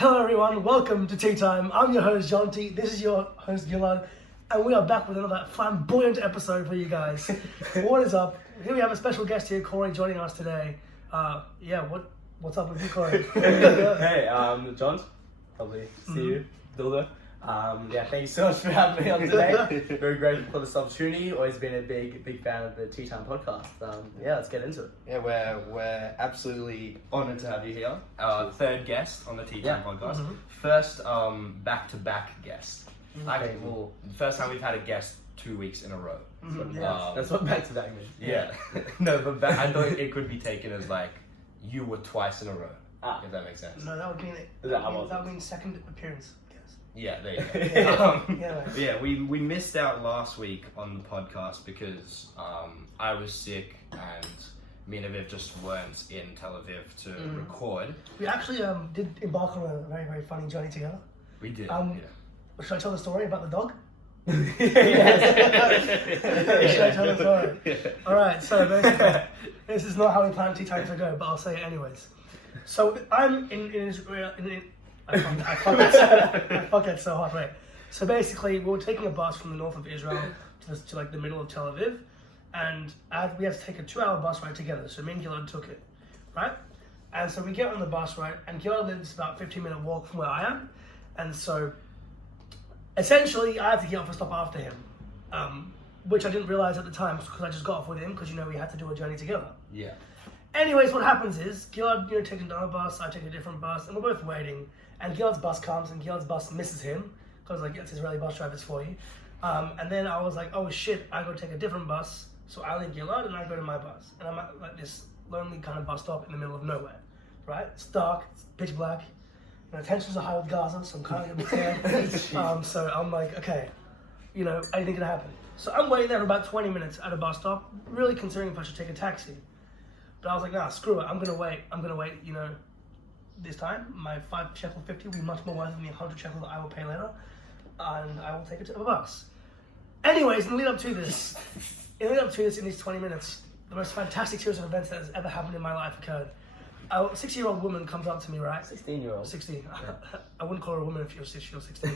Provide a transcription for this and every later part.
Hello everyone, welcome to Tea Time. I'm your host Jonty, this is your host Gilad, and we are back with another flamboyant episode for you guys. What is up? Here we have a special guest here, Corey, joining us today. What's up with you, Corey? Hey, John, lovely to see you, Dildo. Thank you so much for having me on today. Very grateful for this opportunity. Always been a big fan of the Tea Time podcast. Let's get into it. Yeah, we're absolutely honoured to have you here. Our third guest on the Tea Time podcast. Mm-hmm. First, back-to-back guest. First time we've had a guest 2 weeks in a row. That's what back to back means. Yeah. No, but I thought it could be taken as like you were twice in a row. If that makes sense. No, that would mean that would mean second appearance. Yeah, there you go. Yeah. We missed out last week on the podcast because I was sick and me and Aviv just weren't in Tel Aviv to record. We actually did embark on a very, very funny journey together. We did. Should I tell the story about the dog? Yes. Should I tell the story? Yeah. Alright, so basically, this is not how we planned Tea Time to go, but I'll say it anyways. So I'm in Israel. I fucked that so hard, right? So basically, we were taking a bus from the north of Israel to like the middle of Tel Aviv, and we had to take a 2-hour bus ride together. So me and Gilad took it, right? And so we get on the bus, right? And Gilad lives about a 15-minute walk from where I am, and so essentially I had to get off a stop after him, which I didn't realize at the time because I just got off with him because we had to do a journey together. Yeah. Anyways, what happens is Gilad, takes another bus, I take a different bus, and we're both waiting. And Gilad's bus comes, and Gilad's bus misses him because it's Israeli bus drivers for you. And then I was like, oh shit, I go take a different bus. So I leave Gilad and I go to my bus, and I'm at like this lonely kind of bus stop in the middle of nowhere, right? It's dark, it's pitch black. And the tensions are high with Gaza, so I'm kind of gonna be scared. So I'm like, okay, anything can happen. So I'm waiting there for about 20 minutes at a bus stop, really considering if I should take a taxi. But I was like, nah, screw it. I'm gonna wait. This time my 5 shekel 50 will be much more worth than the 100 shekel that I will pay later, and I will take it to the bus. Anyways, in the lead up to this, in these 20 minutes, the most fantastic series of events that has ever happened in my life occurred. A 60-year-old woman comes up to me, right? 16-year-old. 16. I wouldn't call her a woman if she was 16.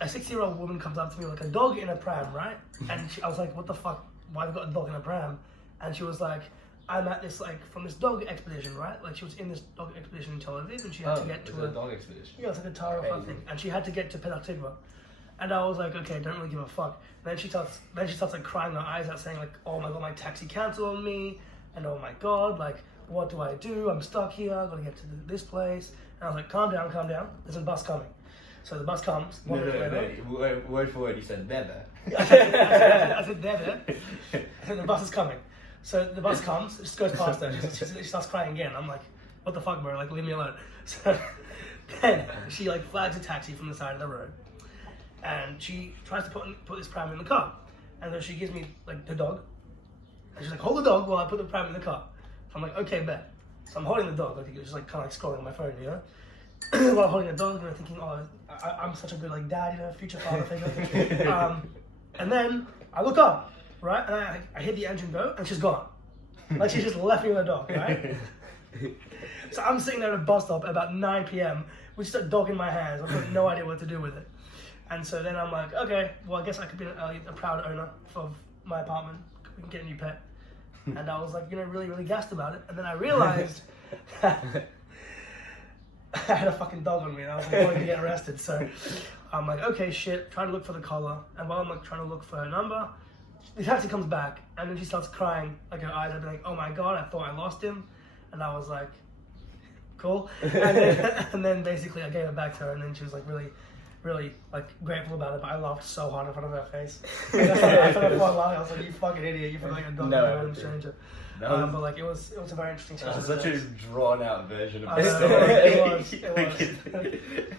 A 60-year-old woman comes up to me like a dog in a pram, right? And I was like, what the fuck? Why have you got a dog in a pram? And she was like, I'm at this, from this dog expedition, right? Like, she was in this dog expedition in Tel Aviv, and she had to get to a dog expedition. Yeah, it's like a Tara thing. And she had to get to Petah Tikva. And I was like, okay, don't really give a fuck. And then she starts like crying her eyes out, saying like, oh my god, my taxi canceled on me, and oh my god, like, what do I do? I'm stuck here, I gotta get to this place. And I was like, calm down, there's a bus coming. So the bus comes. No, word for word, you said there. I said there. I said the bus is coming. So the bus comes, it just goes past her, she starts crying again. I'm like, what the fuck, bro? Like, leave me alone. So then she flags a taxi from the side of the road, and she tries to put this pram in the car. And then she gives me the dog, and she's like, hold the dog while I put the pram in the car. So I'm like, okay, bet. So I'm holding the dog, just kind of scrolling on my phone, while I'm holding the dog, and I'm thinking, oh, I'm such a good dad, future father figure. And then I look up. Right, and I hear the engine go, and she's gone. She just left me with a dog, right? So I'm sitting there at a bus stop at about 9 p.m. with just a dog in my hands. I've got no idea what to do with it. And so then I'm like, okay, well, I guess I could be a proud owner of my apartment. We can get a new pet. And I was really, really gassed about it. And then I realized I had a fucking dog on me, and I was going to get arrested. So I'm like, okay, shit, trying to look for the collar. And while I'm trying to look for her number, the taxi comes back, and then she starts crying, her eyes are like, oh my god, I thought I lost him. And I was like, cool. And then basically I gave it back to her, and then she was really, really grateful about it, but I laughed so hard in front of her face. I started laughing. I was like, you fucking idiot, you forgot your dog, you random stranger. But it was a very interesting story. Such a drawn out version of the story.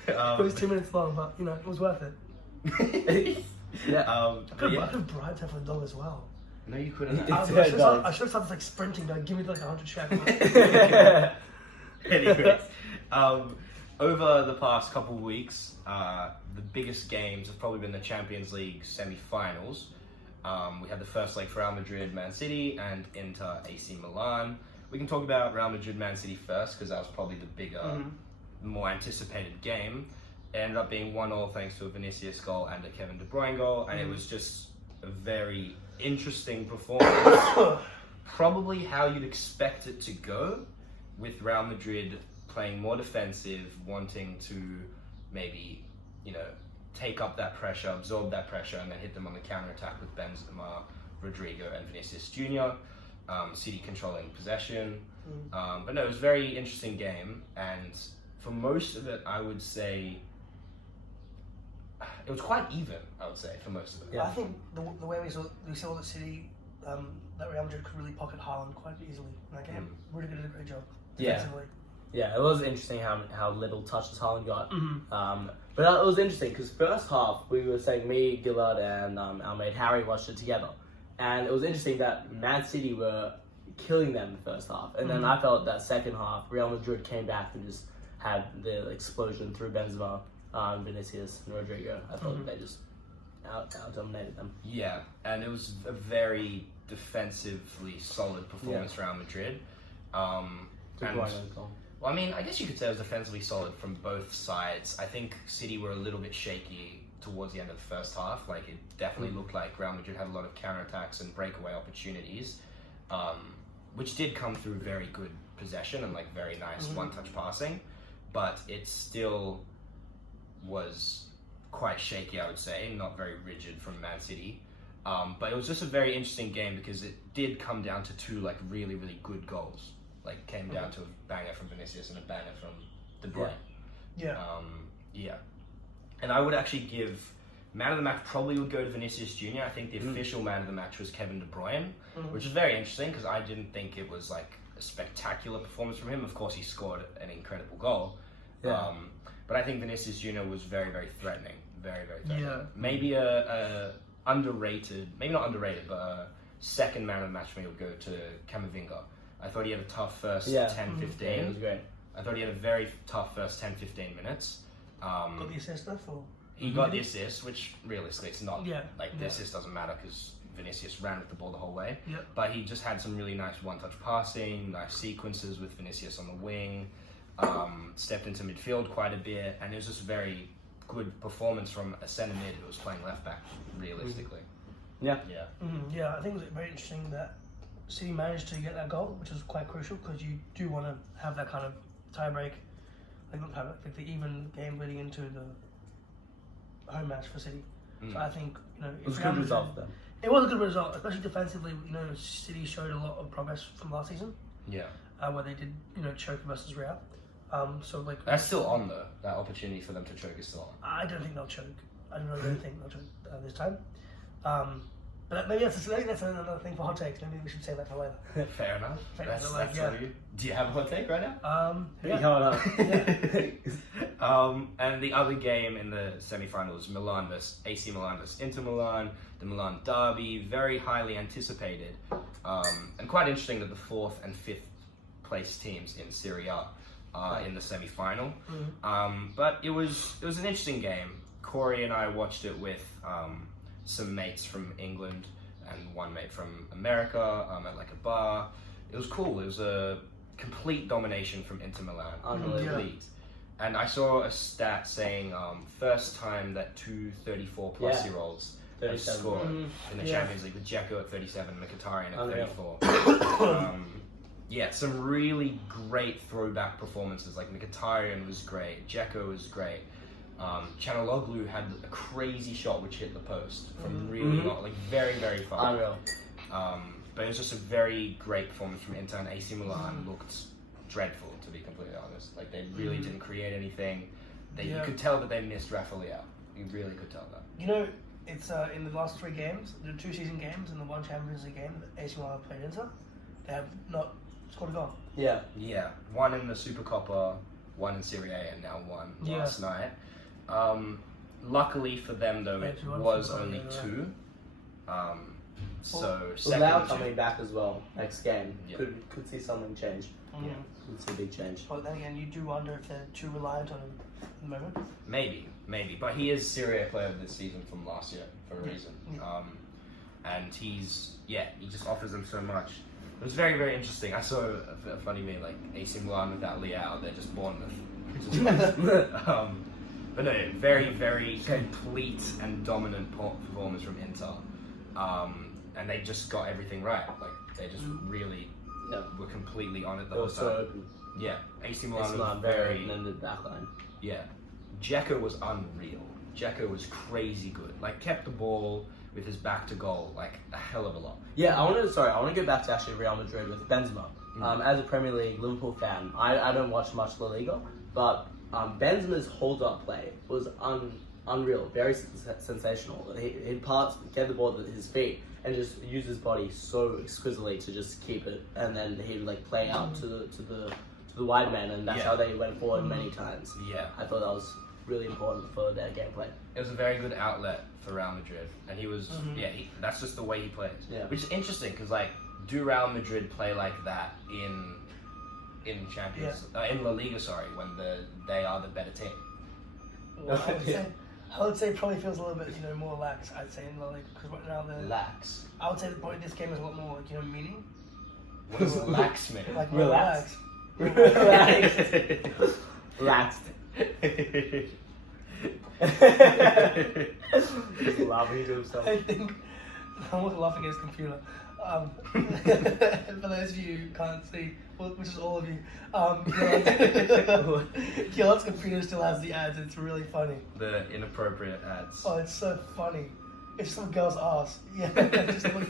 It was 2 minutes long, but it was worth it. Yeah. I could have bribed her for the dog as well. No, you couldn't. I should have started sprinting, give me 100 shekels. Anyways, over the past couple of weeks, the biggest games have probably been the Champions League semi-finals. We had the first leg for Real Madrid, Man City, and Inter AC Milan. We can talk about Real Madrid, Man City first, because that was probably the bigger more anticipated game. It ended up being 1-1 thanks to a Vinicius goal and a Kevin De Bruyne goal, and it was just a very interesting performance. Probably how you'd expect it to go, with Real Madrid playing more defensive, wanting to maybe, take up that pressure, absorb that pressure, and then hit them on the counter-attack with Benzema, Rodrigo, and Vinicius Jr. City controlling possession. But no, it was a very interesting game, and for most of it, I would say it was quite even. I would say for most of it. Yeah. I think the way we saw that City, that Real Madrid could really pocket Haaland quite easily in that game. Rudiger did a great job defensively. Yeah, it was interesting how little touches Haaland got. But it was interesting because first half we were saying me, Gilad, and our mate Harry watched it together, and it was interesting that Man City were killing them in the first half, and then I felt that second half Real Madrid came back and just had the explosion through Benzema, Vinicius, and Rodrigo. I thought they just out dominated them. Yeah, and it was a very defensively solid performance for Real Madrid. Well, I mean, I guess you could say it was defensively solid from both sides. I think City were a little bit shaky towards the end of the first half. Like, it definitely looked like Real Madrid had a lot of counterattacks and breakaway opportunities, which did come through very good possession and, like, very nice one-touch passing. But it still was quite shaky, I would say, not very rigid from Man City. But it was just a very interesting game because it did come down to two, like, really, really good goals. Like, came down to a banger from Vinicius and a banger from De Bruyne. Yeah. And I would actually give man of the match probably would go to Vinicius Jr. I think the official man of the match was Kevin De Bruyne, which is very interesting because I didn't think it was like a spectacular performance from him. Of course, he scored an incredible goal. But I think Vinicius Jr. was very, very threatening. Very, very threatening. Yeah. Maybe a underrated, maybe not underrated, but a second man of the match for me would go to Camavinga. I thought he had a tough first 10-15. Yeah, it was great. I thought he had a very tough first 10-15 minutes. Got the assist though? He got the assist, which realistically it's not, the assist doesn't matter because Vinicius ran with the ball the whole way. But he just had some really nice one-touch passing, nice sequences with Vinicius on the wing, stepped into midfield quite a bit, and it was just a very good performance from a centre mid who was playing left back, realistically. Yeah, I think it was very interesting that City managed to get that goal, which was quite crucial because you do want to have that kind of tie-break, like the even game leading into the home match for City. So I think it was a good result for them. It was a good result, especially defensively. City showed a lot of progress from last season. Where they did choke versus Real. So like that's still on though. That opportunity for them to choke is still on. I don't think they'll choke. I don't think they'll choke this time. But maybe that's another thing for hot takes. Maybe we should say that for later. Fair enough. That's you. Do you have a hot take right now? And the other game in the semi-finals, Milan versus AC Milan versus Inter Milan, the Milan derby, very highly anticipated, and quite interesting that the 4th and 5th place teams in Serie A are in the semi-final. But it was an interesting game. Corey and I watched it with some mates from England and one mate from America at like a bar. It was cool. It was a complete domination from Inter Milan. Complete. And I saw a stat saying first time that two 34-plus-year-olds have scored in the Champions League, with Dzeko at 37 and Mkhitaryan at 34. Some really great throwback performances. Like Mkhitaryan was great, Dzeko was great. Çalhanoğlu had a crazy shot which hit the post from really long, like very, very far. Unreal. But it was just a very great performance from Inter, and AC Milan looked dreadful, to be completely honest. Like, they really didn't create anything. You could tell that they missed Rafael. You really could tell that. It's in the last 3 games, the 2 season games and the 1 Champions League game that AC Milan played Inter, they have not scored a goal. Yeah. One in the Supercoppa, one in Serie A, and now one last night. Luckily for them, though, it was only 2. So without coming back as well next game, could see something change. Could see a big change. But then again, you do wonder if they're too reliant on him at the moment. Maybe. But he is Serie A player of this season from last year for a reason. And he just offers them so much. It was very, very interesting. I saw a funny meme, like AC Milan without Leao, they're just Bournemouth. But no, very, very complete and dominant performance from Inter. And they just got everything right. Like, they just really were completely on it the whole time. open. Yeah, AC Milan was very very... and then the back line. Yeah. Dzeko was unreal. Dzeko was crazy good. Like, kept the ball with his back to goal, like, a hell of a lot. Yeah, I want to go back to actually Real Madrid with Benzema. As a Premier League Liverpool fan, I don't watch much La Liga, but Benzema's hold-up play was unreal, very sensational. He'd get the ball at his feet and just use his body so exquisitely to just keep it, and then he'd like play out to the wide man, and that's how they went forward many times. Yeah. I thought that was really important for their gameplay. It was a very good outlet for Real Madrid, and he was, that's just the way he plays. Yeah. Which is interesting, because, like, do Real Madrid play like that in Champions, in La Liga, sorry, when they are the better team? Well, I would say it probably feels a little bit, more lax, I'd say, in La Liga, because right now Relax. I would say that probably this game has a lot more, meaning. What does relax mean? Like, Relax. relax. Relaxed. He's laughing to himself. I think I'm also laughing at his computer. For those of you who can't see, which is all of you, Gilad's computer still has the ads. It's really funny. The inappropriate ads. Oh, it's so funny. It's some girl's ass. Yeah, just look.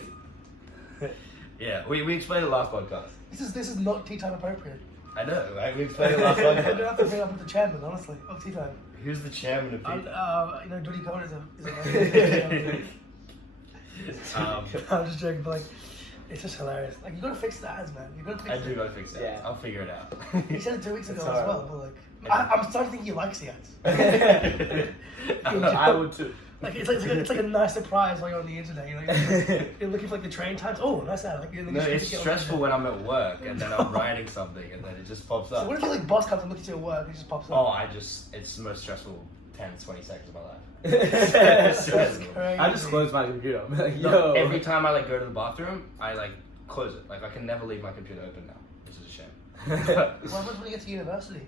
Yeah, we explained it last podcast. This is not tea time appropriate. I know, right? We explained it last I don't podcast. have to bring up with the chairman, honestly, of tea time. Who's the chairman of people? Judy Cohen is a I'm just joking, but like, it's just hilarious. Like, you gotta fix the ads, man. You gotta fix I do gotta fix that. Yeah. I'll figure it out. You said it 2 weeks ago It's as hard. well, but like, I'm starting to think he likes the ads. I would too. Like, it's like a nice surprise while you're on the internet. You're looking for like the train times. Oh, nice ad. Like, No, it's stressful when I'm at work and then I'm writing something and then it just pops up. So what if your like boss comes and looks at your work and it just pops Oh, up? it's the most stressful 10 to 20 seconds of my life. That's crazy. I just closed my computer. I'm like, No, yo. every time I like go to the bathroom, I like close it. Like I can never leave my computer open now, which is a shame. What happens when you get to university?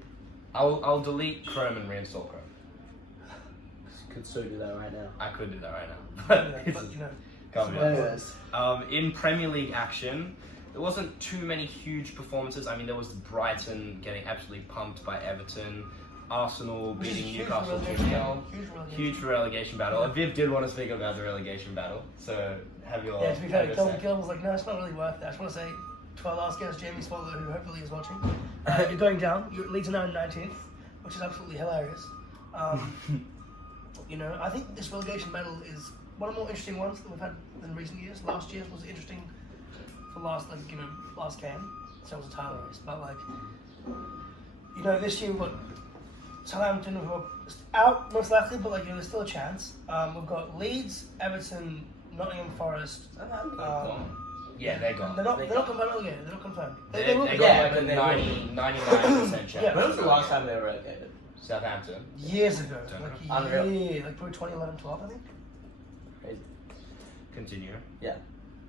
I'll delete Chrome and reinstall Chrome. Could so do that right now. I could do that right now. But Can't be Anyways. in Premier League action, there wasn't too many huge performances. I mean, there was Brighton getting absolutely pumped by Everton, Arsenal Which is beating huge Newcastle for 2-0. Huge Huge relegation battle. Aviv did want to speak about the relegation battle, so have your... Yeah, to be fair, have your say. Gil was like, no, it's not really worth it. I just want to say to our last guest, Jamie Swallow, who hopefully is watching, you're going down. Your Leeds are now in 19th, which is absolutely hilarious. I think this relegation battle is one of the more interesting ones that we've had in recent years. Last year's was interesting for last game, so it was a title race. But this year we've got Southampton who are out most likely, but there's still a chance. We've got Leeds, Everton, Nottingham Forest. Yeah, they're gone. They're not confirmed relegated. They're not confirmed. They will They be. got like a they 99% chance. Yeah. When was the last time they were relegated? Southampton. Years ago, Unreal. like probably 2011, 12, I think. Crazy. Continue. Yeah.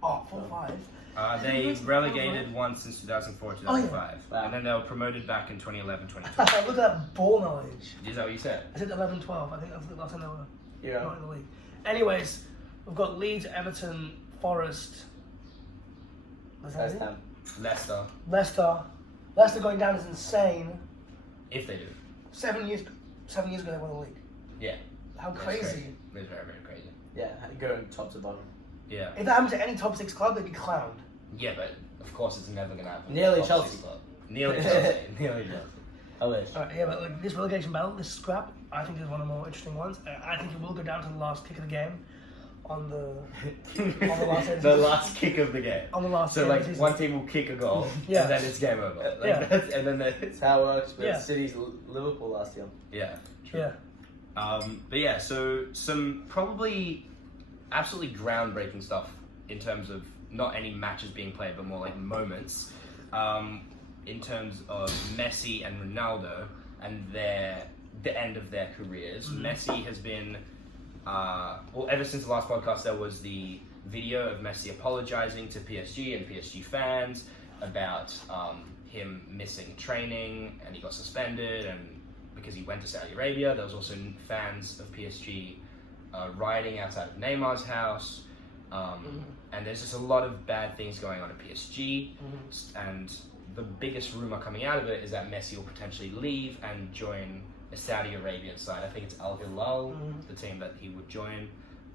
Oh, 4-5. They relegated once since 2004, 2005. Wow. And then they were promoted back in 2011, 2012. Look at that ball knowledge. Is that what you said? I said 11, 12. I think that's the last time they were Yeah. not in the league. Anyways, we've got Leeds, Everton, Forest. What's that? First time. Leicester, Leicester going down is insane. if they do. 7 years ago they won the league. Yeah. How That's crazy. It's very, very crazy. Yeah, going top to bottom. Yeah. If that happened to any top 6 club, they'd be clowned. Yeah, but of course it's never going to happen. Nearly Top Chelsea. six club. Nearly Chelsea. Nearly Chelsea. I wish. Alright, yeah, but this relegation battle, this scrap, I think is one of the more interesting ones. I think it will go down to the last kick of the game on the last day of The season. last kick of the game. On the last So game of the season. one team will kick a goal, Yeah. and then it's game over. Yeah. And then That's how it works with Yeah. City's Liverpool last year. yeah. Yeah. But yeah, so some probably absolutely groundbreaking stuff in terms of not any matches being played, but more like moments. In terms of Messi and Ronaldo and the end of their careers. Messi has been ever since the last podcast, there was the video of Messi apologizing to PSG and PSG fans about him missing training, and he got suspended, and because he went to Saudi Arabia. There was also fans of PSG rioting outside of Neymar's house. And there's just a lot of bad things going on at PSG. And the biggest rumor coming out of it is that Messi will potentially leave and join a Saudi Arabian side. I think it's Al Hilal, the team that he would join.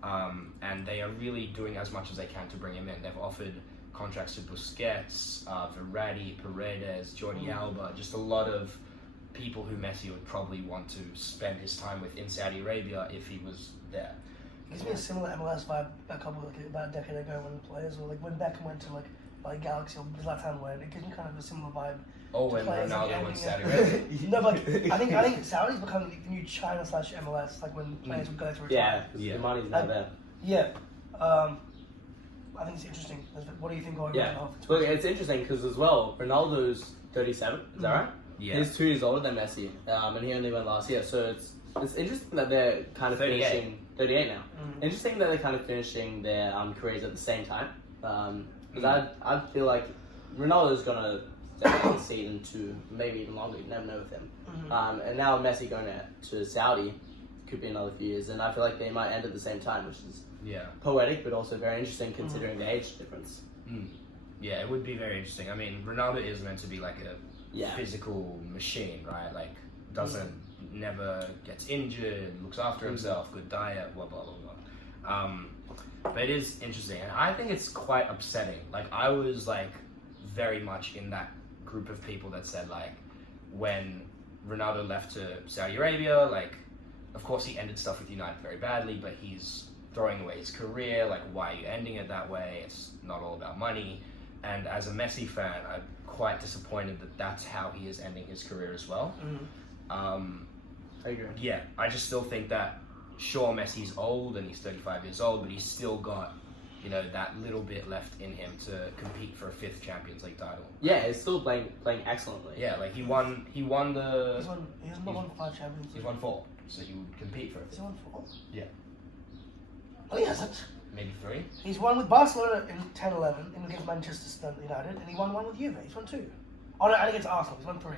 And they are really doing as much as they can to bring him in. They've offered contracts to Busquets, Verratti, Paredes, Jordi Alba, just a lot of people who Messi would probably want to spend his time with in Saudi Arabia if he was there. It gives me a similar MLS vibe about a decade ago when players were like when Beckham went to like Galaxy or Zlatan went. It gives me kind of a similar vibe. Or when Ronaldo went to Saudi Arabia. No, but I think Saudi's becoming the new China / MLS. Like when players would go to retire. Yeah, the money's not there. Yeah. I think it's interesting. What do you think? Look, it's interesting because as well, Ronaldo's 37. Is that right? Yeah. He's 2 years older than Messi, and he only went last year. So it's interesting that they're kind of 38. finishing 38 now. Interesting that they're kind of finishing their careers at the same time. Because I feel like Ronaldo's gonna definitely see them to maybe even longer. You never know with him. And now Messi going to Saudi could be another few years, and I feel like they might end at the same time, which is poetic, but also very interesting considering the age difference. Yeah, it would be very interesting. I mean, Ronaldo is meant to be like a physical machine, right? Like, never gets injured, looks after himself, good diet, blah, blah, blah, blah. But it is interesting, and I think it's quite upsetting. Like, I was, like, very much in that group of people that said, like, when Ronaldo left to Saudi Arabia, like, of course he ended stuff with United very badly, but he's throwing away his career. Like, why are you ending it that way? It's not all about money. And as a Messi fan, I'm quite disappointed that that's how he is ending his career as well. I agree. Yeah, I just still think that, sure, Messi's old and he's 35 years old, but he's still got, you know, that little bit left in him to compete for a 5th Champions League title. Yeah, he's still playing excellently. Yeah, like he won the... He's won 5 Champions League. He's won 4, so you would compete for it. He's won 4? Yeah. Oh, he hasn't. Maybe 3? He's won with Barcelona in 10-11, and against Manchester United, and he won 1 with Juve. He's won 2. Oh, no, and against Arsenal. He's won 3.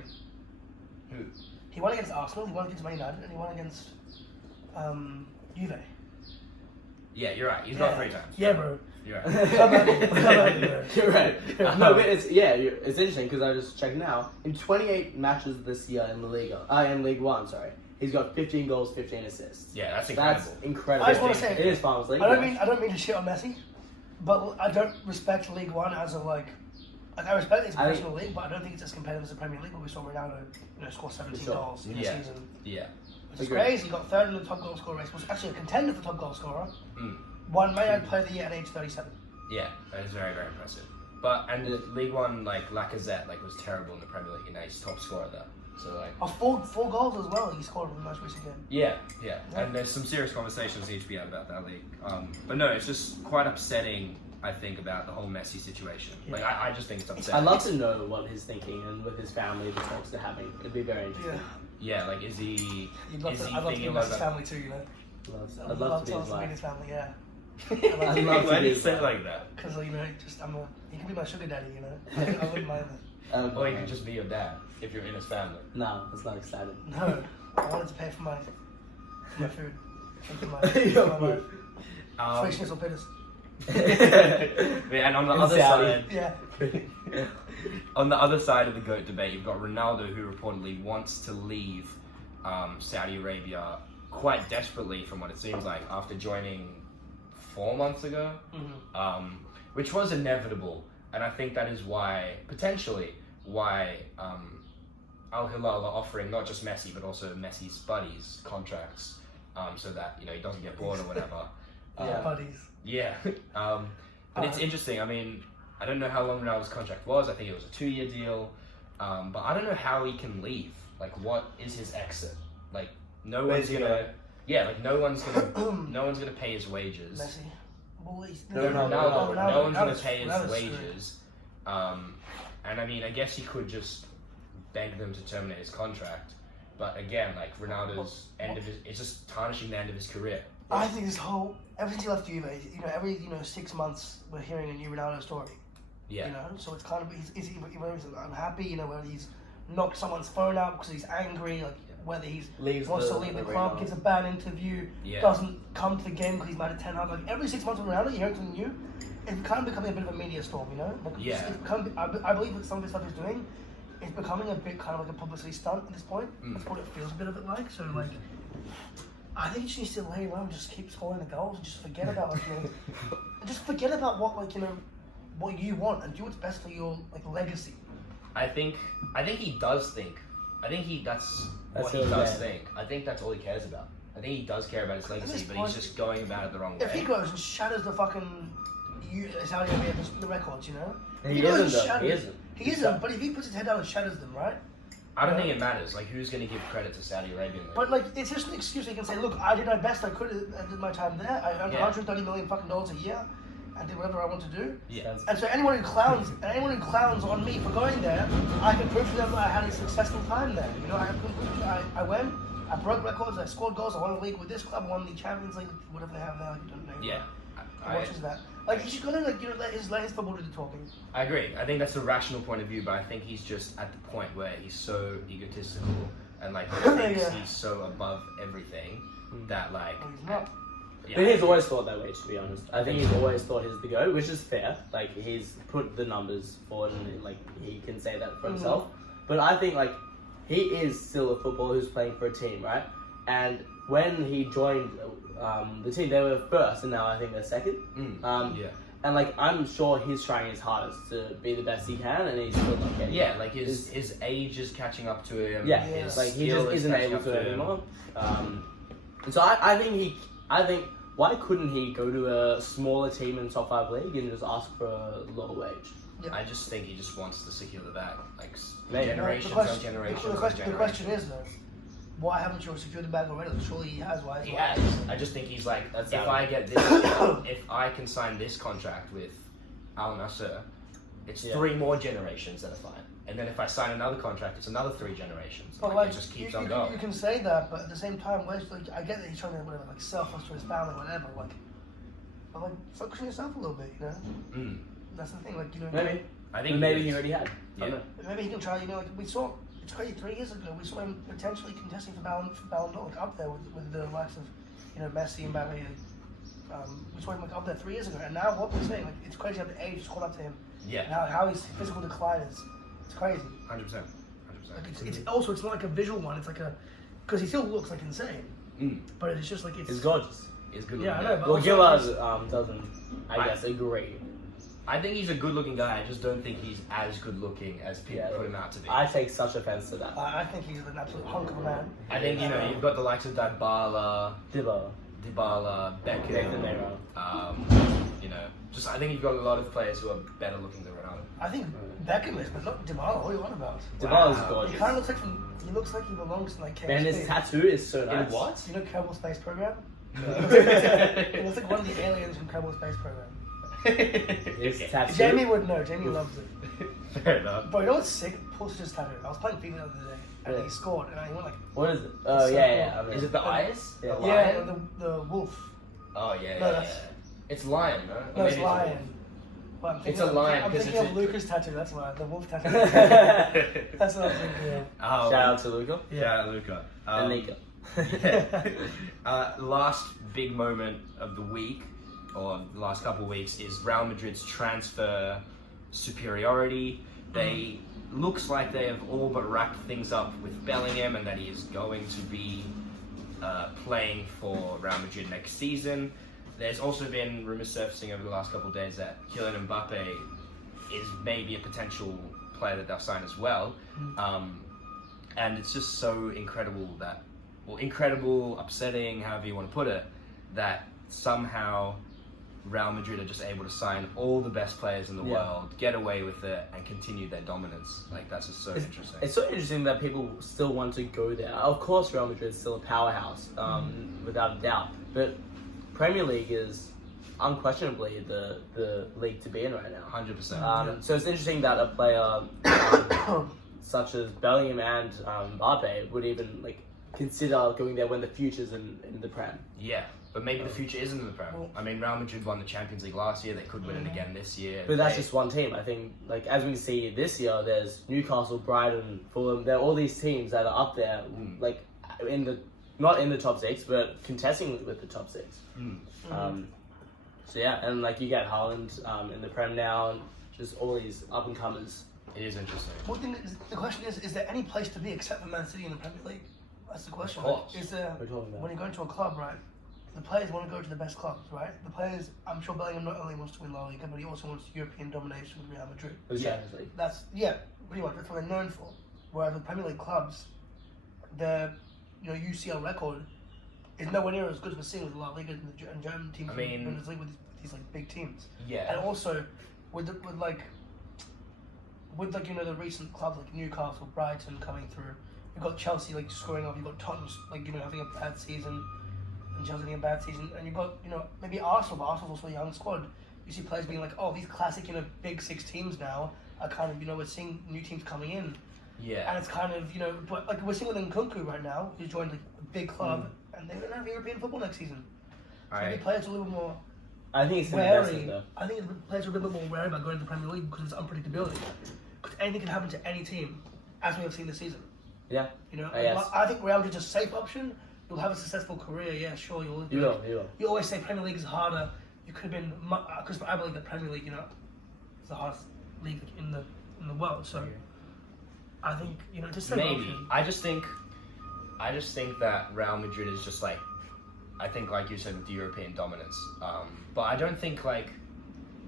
Who? He won against Arsenal, he won against Man United, and he won against Juve. Yeah, you're right. He's got 3 times. Yeah, bro. You're right. You're right. No, but it's interesting because I just checked now. In 28 matches this year in in League One, sorry, he's got 15 goals, 15 assists. Yeah, that's incredible. That's incredible. I just want to say it is Farmers League. I don't mean to shit on Messi, but I don't respect League One as a like I respect it's a professional league, but I don't think it's as competitive as the Premier League. Where we saw Ronaldo, score 17 goals in a season. Yeah. It's crazy. He got 3rd in the top goal scorer race. Was actually a contender for top goal scorer. Won Man United Player of the Year at age 37. Yeah, that is very, very impressive. And the League One, like Lacazette, was terrible in the Premier League, and now he's top scorer there. So like, 4 goals as well. He scored in the most recent game. Yeah. And there's some serious conversations that need to be had about that league. But no, it's just quite upsetting. I think about the whole Messi situation. Yeah. Like I just think it's upsetting. I'd love to know what he's thinking and with his family, the talks they're having. It'd be very interesting. Yeah, like is he? I'd love to meet his family too. I'd love to meet his family. Yeah. I'd love Why to do you say it like that? Because he can be my sugar daddy. I wouldn't mind that. Or he could just be your dad if you're in his family. No, that's not exciting. No, I wanted to pay for my food. For my free schnitzel pitters. And on the other side, yeah. On the other side of the GOAT debate, you've got Ronaldo, who reportedly wants to leave Saudi Arabia quite desperately, from what it seems like, after joining 4 months ago, which was inevitable. And I think that is potentially why Al Hilal are offering not just Messi, but also Messi's buddies contracts, so that he doesn't get bored or whatever. Buddies. Yeah. But it's interesting. I mean, I don't know how long Ronaldo's contract was. I think it was a 2-year deal. But I don't know how he can leave. Like, what is his exit? Like, no one's gonna pay his wages. Messi. No one's gonna pay his wages. And I mean, I guess he could just beg them to terminate his contract. But again, like Ronaldo's it's just tarnishing the end of his career. I think ever since he left Juve, every 6 months we're hearing a new Ronaldo story. Yeah. So it's kind of whether he's unhappy, whether he's knocked someone's phone out because he's angry, like whether he Leaves wants the to leave the arena. club, gives a bad interview, Yeah. doesn't come to the game because he's mad at 10 Hag. Like every 6 months around it, you hear something new. It's kind of becoming a bit of a media storm, you know? Like, Yeah. It's become, I believe that some of the stuff he's doing is becoming a bit kind of like a publicity stunt at this point. That's what it feels a bit of it like. So like, I think he just needs to lay low and just keep scoring the goals and just forget about like, just forget about what like what you want and do what's best for your like legacy. I think he does think. I think that's what he really does bad. think. I think that's all he cares about. I think he does care about his legacy, this but point, he's just going about it the wrong If he way. goes and shatters the fucking Saudi Arabia, the records, you know? And If he goes isn't and though. He shatters- isn't. He isn't, but if he puts his head down and shatters them, right? I don't think it matters. Like, who's going to give credit to Saudi Arabia? But like, it's just an excuse. He can say, "Look, I did my best. I could. I did my time there. I earned Yeah. $130 million fucking dollars a year, and did whatever I want to do." Yeah. And so anyone who clowns on me for going there, I can prove to them that I had a successful time there. You know, I went, I broke records, I scored goals, I won the league with this club, I won the Champions League, whatever they have there. Like, I don't know. Yeah. Who watches that? Like, he's just gonna like let his football do the talking. I agree. I think that's a rational point of view, but I think he's just at the point where he's so egotistical and like thinks Yeah. he's so above everything that like. Well, he's not. Yeah. But he's always thought that way, to be honest. I think he's always thought he's the GOAT, which is fair. Like, he's put the numbers forward and, like, he can say that for himself. But I think, like, he is still a footballer who's playing for a team, right? And when he joined the team, they were first, and now I think they're second. Yeah. And, like, I'm sure he's trying his hardest to be the best he can, and he's still not getting Yeah, it. like his age is catching up to him. Yeah, his like, he skill just is isn't catching able up to him. anymore. And so I think why couldn't he go to a smaller team in the top 5 league and just ask for a lower wage? Yeah. I just think he just wants to secure the bag, like Maybe. generations the on question, generations. the on question generations. is though, why haven't you secured the bag already? Surely he has. Why? He has. I just think he's like, That's if valid. I get this, if I can sign this contract with Al Nassr, it's 3 more generations that are fine. And then if I sign another contract, it's another 3 generations. But Like, it just keeps on going. You can say that, but at the same time, where's like I get that he's trying to whatever, like selfless to his family, whatever. Like, but like focus on yourself a little bit, you know. That's the thing, like you know. Maybe. I think Maybe is. he already had. I don't know. Maybe he can try. You know, like we saw. It's crazy. 3 years ago, we saw him potentially contesting for Ballon d'Or, like up there with the likes of, you know, Messi and Mbappe. We saw him like up there 3 years ago, and now what we're saying, like it's crazy how the age has caught up to him. Yeah. And how his physical decline is. It's crazy. 100%. Like it's also it's not like a visual one. It's like a because he still looks like insane. But it's just like it's. He's gorgeous. He's good. Yeah, I looking know. guy. But Well, also, Gilad doesn't, I guess, agree. I think he's a good looking guy. I just don't think he's as good looking as people put him out to be. I take such offense to that. I think he's an absolute hunk of a man. I think, you know, you've got the likes of Dybala, Dybala, Beckham, Nathan Nero. you know, just I think you've got a lot of players who are better looking than Ronaldo. I think Beckham is, but not Dybala. What are you on about? Dybala's Wow. gorgeous. He kind of looks like he looks like he belongs in like KSP. And his tattoo is so nice. In what? You know Kerbal Space Program? It looks like one of the aliens from Kerbal Space Program. His tattoo. Jamie would know. Jamie loves it. Fair enough. But you know what's sick? Pulisic tattoo. I was playing FIFA the other day, and Yeah. he scored, and he went like, What is it? Oh, so yeah. cool. I mean, Is it the eyes? Yeah. The yeah, lion? the wolf. Oh, yeah, No, yeah, that's- yeah. It's lion, no? Or No, it's maybe lion. Well, I'm It's a lion, I'm 'cause thinking it's of a- Luca's tattoo. That's why the wolf tattoo. Shout That's what I'm thinking. Yeah. Oh, out to Luca. Shout out Luca. And Nika. Last big moment of the week, or the last couple of weeks, is Real Madrid's transfer superiority. They looks like they have all but wrapped things up with Bellingham, and that he is going to be playing for Real Madrid next season. There's also been rumours surfacing over the last couple of days that Kylian Mbappe is maybe a potential player that they'll sign as well. And it's just so incredible that, well, incredible, upsetting, however you want to put it, that somehow Real Madrid are just able to sign all the best players in the world, get away with it, and continue their dominance. Like, that's just so interesting. It's so interesting that people still want to go there. Of course, Real Madrid is still a powerhouse, without a doubt. But Premier League is unquestionably the league to be in right now. 100%. So it's interesting that a player such as Bellingham and Mbappe would even like consider going there when the future's in the Prem. Yeah, but maybe the future isn't in the Prem. I mean, Real Madrid won the Champions League last year. They could win it again this year. But that's just one team. I think, like as we can see this year, there's Newcastle, Brighton, Fulham. There are all these teams that are up there. Like not in the top 6, but contesting with the top 6. So yeah, and like you get Haaland in the Prem now, and just all these up and comers. It is interesting. Well, the question is there any place to be except for Man City in the Premier League? That's the question. Of course. Is there, We're talking about. when you go into a club, right? The players want to go to the best clubs, right? The players, I'm sure Bellingham not only wants to win La Liga, but he also wants European domination with Real Madrid. Exactly. That's pretty much that's what they're known for. Whereas the Premier League clubs, their UCL record is nowhere near as good as we're seeing with La Liga and German teams. I mean, in the league with these like big teams. Yeah. And also with the recent clubs like Newcastle, Brighton coming through. You've got Chelsea like scoring off. You've got Tottenham having a bad season, and Chelsea having a bad season. And you've got maybe Arsenal, but Arsenal's also a young squad. You see players being like, oh, these classic big 6 teams now are kind of we're seeing new teams coming in. Yeah. And it's kind of but like we're seeing with Nkunku right now, who's joined like a big club, and they're gonna have European football next season. So maybe players are a little bit more. I think it's wary. though. I think players are a little bit more wary about going to the Premier League because it's unpredictability. Because anything can happen to any team, as we have seen this season. Yeah. Yes. I think Real Madrid's a safe option. You'll have a successful career, yeah, sure. You will. You always say Premier League is harder. You could have been because I believe that Premier League, is the hardest league in the world. So I think it's a safe Maybe. option. I just think that Real Madrid is just like, I think like you said with the European dominance. But I don't think like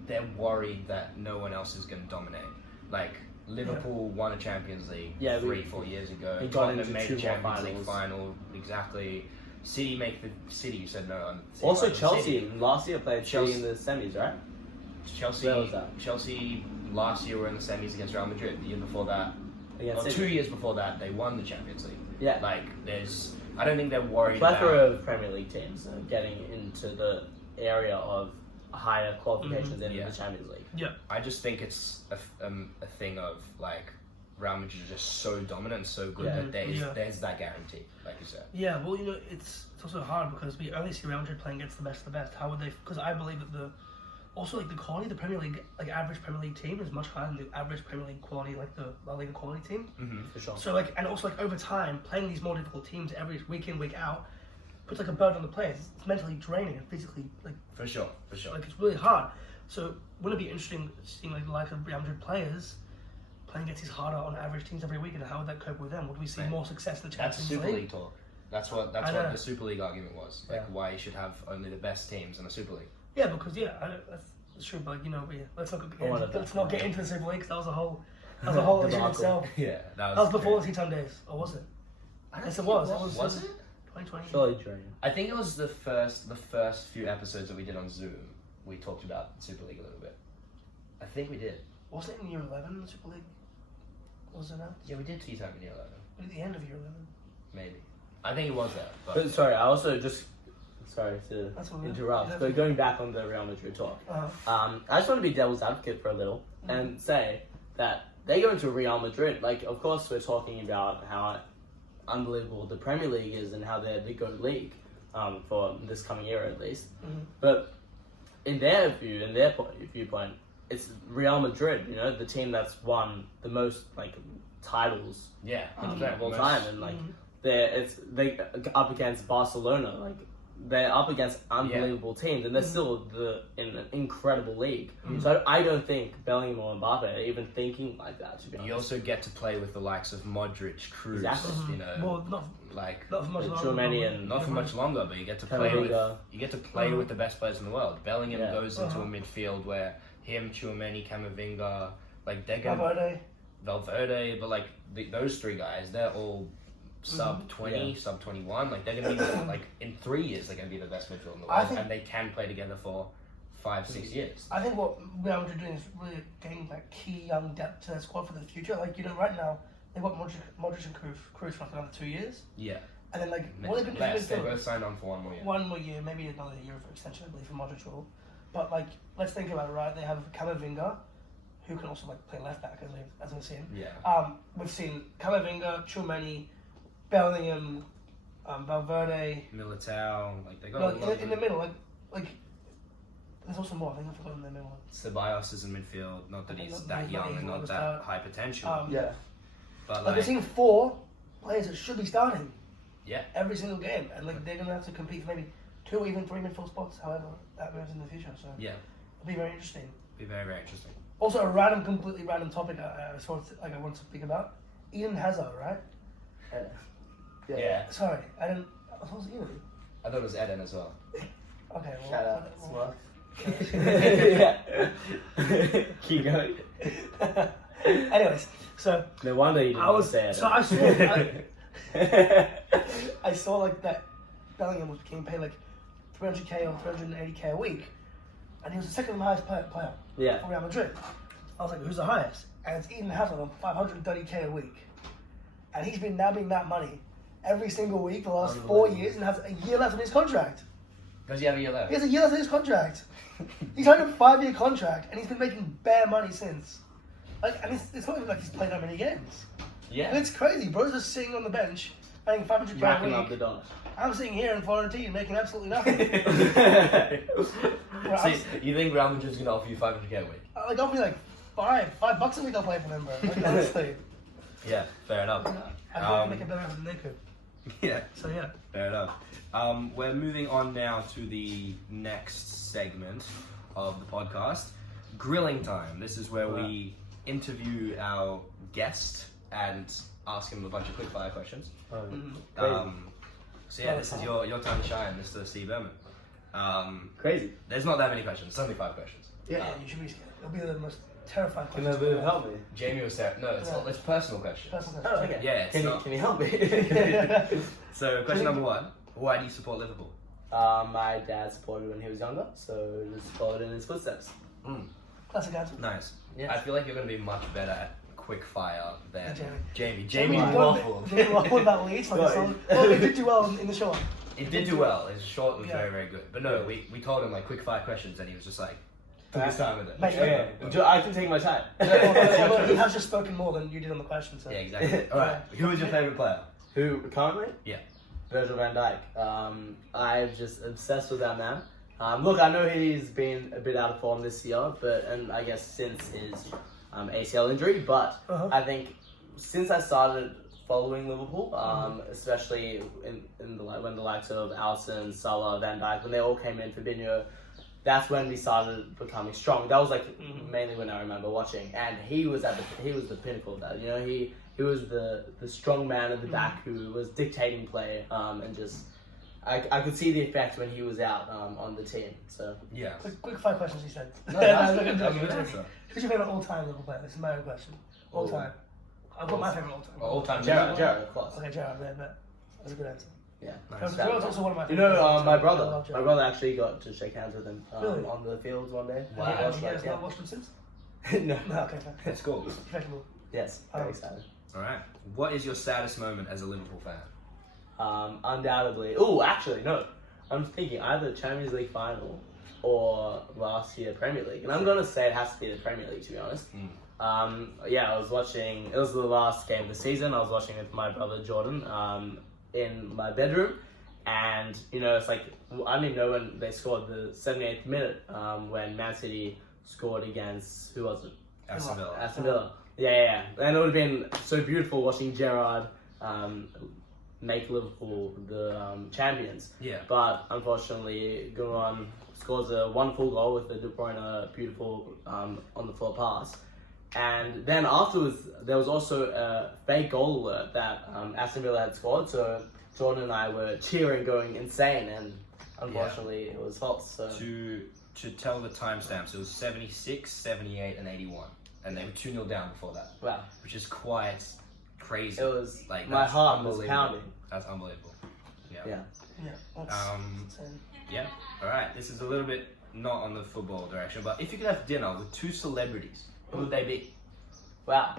they're worried that no one else is going to dominate. Like Liverpool won a Champions League 3-4 years ago. They got into Tottenham made 2 a more Champions League finals. final. Exactly. City make the City. You said no. Also, City. Chelsea last year played Chelsea in the semis, right? Where was that? Chelsea last year were in the semis against Real Madrid. The year before that, Against City. 2 years before that, they won the Champions League. Yeah. Like I don't think they're worried Plethora about. of Premier League teams getting into the area of higher qualifications in the Champions League. Yeah. I just think it's a thing of like Real Madrid is just so dominant and so good that there's that guarantee, like you said. Yeah, well, it's also hard because we only see Real Madrid playing against the best of the best. How would they? Because I believe that the quality of the Premier League, like average Premier League team, is much higher than the average Premier League quality, like the La Liga quality team. Mm-hmm. For sure. So and also over time, playing these more difficult teams every week in, week out, puts like a burden on the players. It's mentally draining and physically For sure. like it's really hard. So wouldn't it be interesting seeing like the likes of Real Madrid players playing against these harder on average teams every week, and how would that cope with them? Would we see more success in the That's Champions Super League talk. That's what the Super League argument was. Like why you should have only the best teams in the Super League. Yeah, because that's true. But let's not get into the Super League. 'Cause that was a whole issue in itself. Yeah, That was before the Teton days, or was it? I guess it was. Was it? 2020. Surely Drain. I think it was the first few episodes that we did on Zoom. We talked about Super League a little bit. I think we did. Wasn't it in year 11 the Super League? Was it now? Yeah, we did tea time in year 11. At the end of year 11. Maybe. I think it was that. But sorry, I also just sorry to That's all right. interrupt, but going back on the Real Madrid talk, Uh-huh. I just want to be devil's advocate for a little and say that they go into Real Madrid. Like, of course, we're talking about how unbelievable the Premier League is and how they're the GOAT league for this coming year at least. Mhm. But in their view, in their viewpoint, it's Real Madrid. The team that's won the most titles Yeah, of all time, and they up against Barcelona. Like, they're up against unbelievable teams, and they're still in an incredible league. So I don't think Bellingham or Mbappe are even thinking like that. To be honest, you also get to play with the likes of Modric, Kroos. Exactly. Well, not for much longer. Tchouameni and Not for much longer, but you get to play Camavinga. with the best players in the world. Bellingham goes into a Uh-huh. midfield where him, Tchouameni, Camavinga, they're gonna Valverde, but those 3 guys, they're all sub 20, sub 21. Like, they're gonna be in 3 years they're gonna be the best midfield in the world, and they can play together for 5-6 years. I think what Real Madrid are doing is really getting key young depth to their squad for the future. Right now they've got Modric and Kroos for another 2 years. Yeah. And then what they've been doing They both signed on for 1 more year. 1 more year, maybe another year for extension, I believe, for Modric will. But let's think about it, right? They have Camavinga, who can also play left back, as we've seen. Yeah. We've seen Camavinga, Tchouameni, Bellingham, Valverde. Militao, they got a lot in the middle, there's also more. I think I forgot in the middle. Ceballos is in midfield. Not that he's Not that young and not that high potential. yeah. But we're seeing 4 players that should be starting. Yeah. Every single game, and like they're gonna have to compete for maybe 2 or even 3 midfield spots. However, that moves in the future. So Yeah. it'll be very interesting. Be very, very interesting. Also, completely random topic I want to speak about. Eden Hazard, right? Yeah. Sorry, I didn't. I thought it was Eden. I thought it was Eden as well. Okay. Well, Shout out. well, Yeah. Keep going. anyways, so No wonder you didn't I was. say it. So I saw like that Bellingham was getting paid like 300k or 380k a week, and he was the second highest player Yeah. for Real Madrid. I was like, who's the highest? And it's Eden Hazard on 530k a week, and he's been nabbing that money every single week for the last 4 years, and has a year left on his contract. Does he have a year left? He has a year left on his contract. He's had a 5-year contract, and he's been making bare money since. Like, and it's not even like he's played that many games. Yeah. And it's crazy. Bro's just sitting on the bench, paying 500k a Racking up the week. dollars. I'm sitting here in Florentine making absolutely nothing. Bro, So you think Real Madrid's going to offer you 500k a week? like, offer me like $5 a week I'll play for them, bro. Like, honestly. Yeah, fair enough. I feel like I make it better than they could. Yeah, So, yeah. fair enough. We're moving on now to the next segment of the podcast, grilling time. This is where we interview our guest and ask him a bunch of quick fire questions. So yeah, this is your time to shine, Mr. Steve Berman. Crazy. There's not that many questions. It's only 5 questions. Yeah, you should be scared. It'll be the most terrifying Can question. Nabu help me? Jamie was saying, no, it's personal questions. Personal Oh, question. okay. Yeah, it's Can not. you help me? So question number 1: why do you support Liverpool? My dad supported when he was younger, so just followed in his footsteps. Classic answer. Nice. Yes. I feel like you're going to be much better at quick fire than Jamie. Jamie you waffled. Jamie waffled about Leeds. Like, well, it did do well in the short. It did do well. His short was Yeah. very, very good. But no, we told him like quick fire questions, and he was just like, took his time with it. Mate, Okay, I can take my time. Although he has just spoken more than you did on the question. So. Yeah, exactly. All right. Who was your favorite player? Who currently? Yeah. Virgil van Dijk. I'm just obsessed with that man. Look, I know he's been a bit out of form this year, and I guess since his ACL injury, but I think since I started following Liverpool, especially in the when the likes of Alisson, Salah, Van Dijk, when they all came in, Fabinho, that's when we started becoming strong. That was like mainly when I remember watching, and he was the pinnacle of that. You know, he was the strong man at the back who was dictating play, and just I could see the effect when he was out on the team. So Yeah. Quick 5 questions, he said. No, that's a good answer. Who's your favorite all-time Liverpool player? This is my own question. All-time. I've got my favorite all-time. All-time Gerrard, of course. Okay, Gerrard, yeah, but that's a good answer. Yeah. Nice. Gerrard's also one of my You favorite know, players. my I brother love Gerrard. actually got to shake hands with him Really? on the field one day. Wow. And he And was he like, has not watched him since? no. No, okay, fine. That's cool. Respectable. Yes, very excited. All right. What is your saddest moment as a Liverpool fan? Undoubtedly. Oh, actually, no. I'm thinking either Champions League final or last year Premier League, and I'm gonna say it has to be the Premier League, to be honest. Yeah, I was watching. It was the last game of the season. I was watching with my brother Jordan in my bedroom, and you know, it's like I didn't even know when they scored the 78th minute when Man City scored against who was it? Aston Villa. Aston Villa. Yeah. And it would have been so beautiful watching Gerrard make Liverpool the champions. Yeah. But unfortunately, Gunnar scores a wonderful goal with the De Bruyne beautiful on the floor pass. And then afterwards, there was also a fake goal alert that Aston Villa had scored. So Jordan and I were cheering, going insane, and unfortunately it was false. So. To tell the timestamps, it was 76, 78, and 81. And they were 2-0 down before that. Wow. Which is quite crazy. It was like my that's heart was unbelievable. pounding. That's unbelievable. Yeah. Yeah. Yeah, that's insane. Yeah. All right. This is a little bit not on the football direction, but if you could have dinner with 2 celebrities, who would they be? Wow.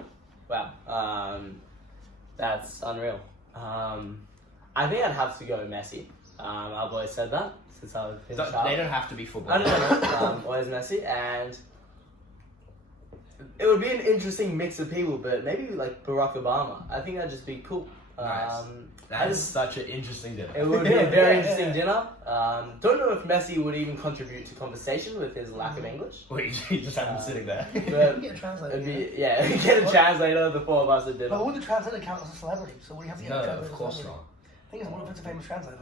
That's unreal. I think I'd have to go Messi. I've always said that since I was a child. They don't have to be I football. don't know. Always Messi, and it would be an interesting mix of people, but maybe like Barack Obama. I think that'd just be cool. Nice. That is such an interesting dinner. It would be a very interesting dinner. Don't know if Messi would even contribute to conversation with his lack of English. Wait, you just have him sitting there. But Get a translator. it'd be, get a translator, the 4 of us at dinner. But would the translator count as a celebrity? So we have to get No, a translator. of course not. think it's a famous translator.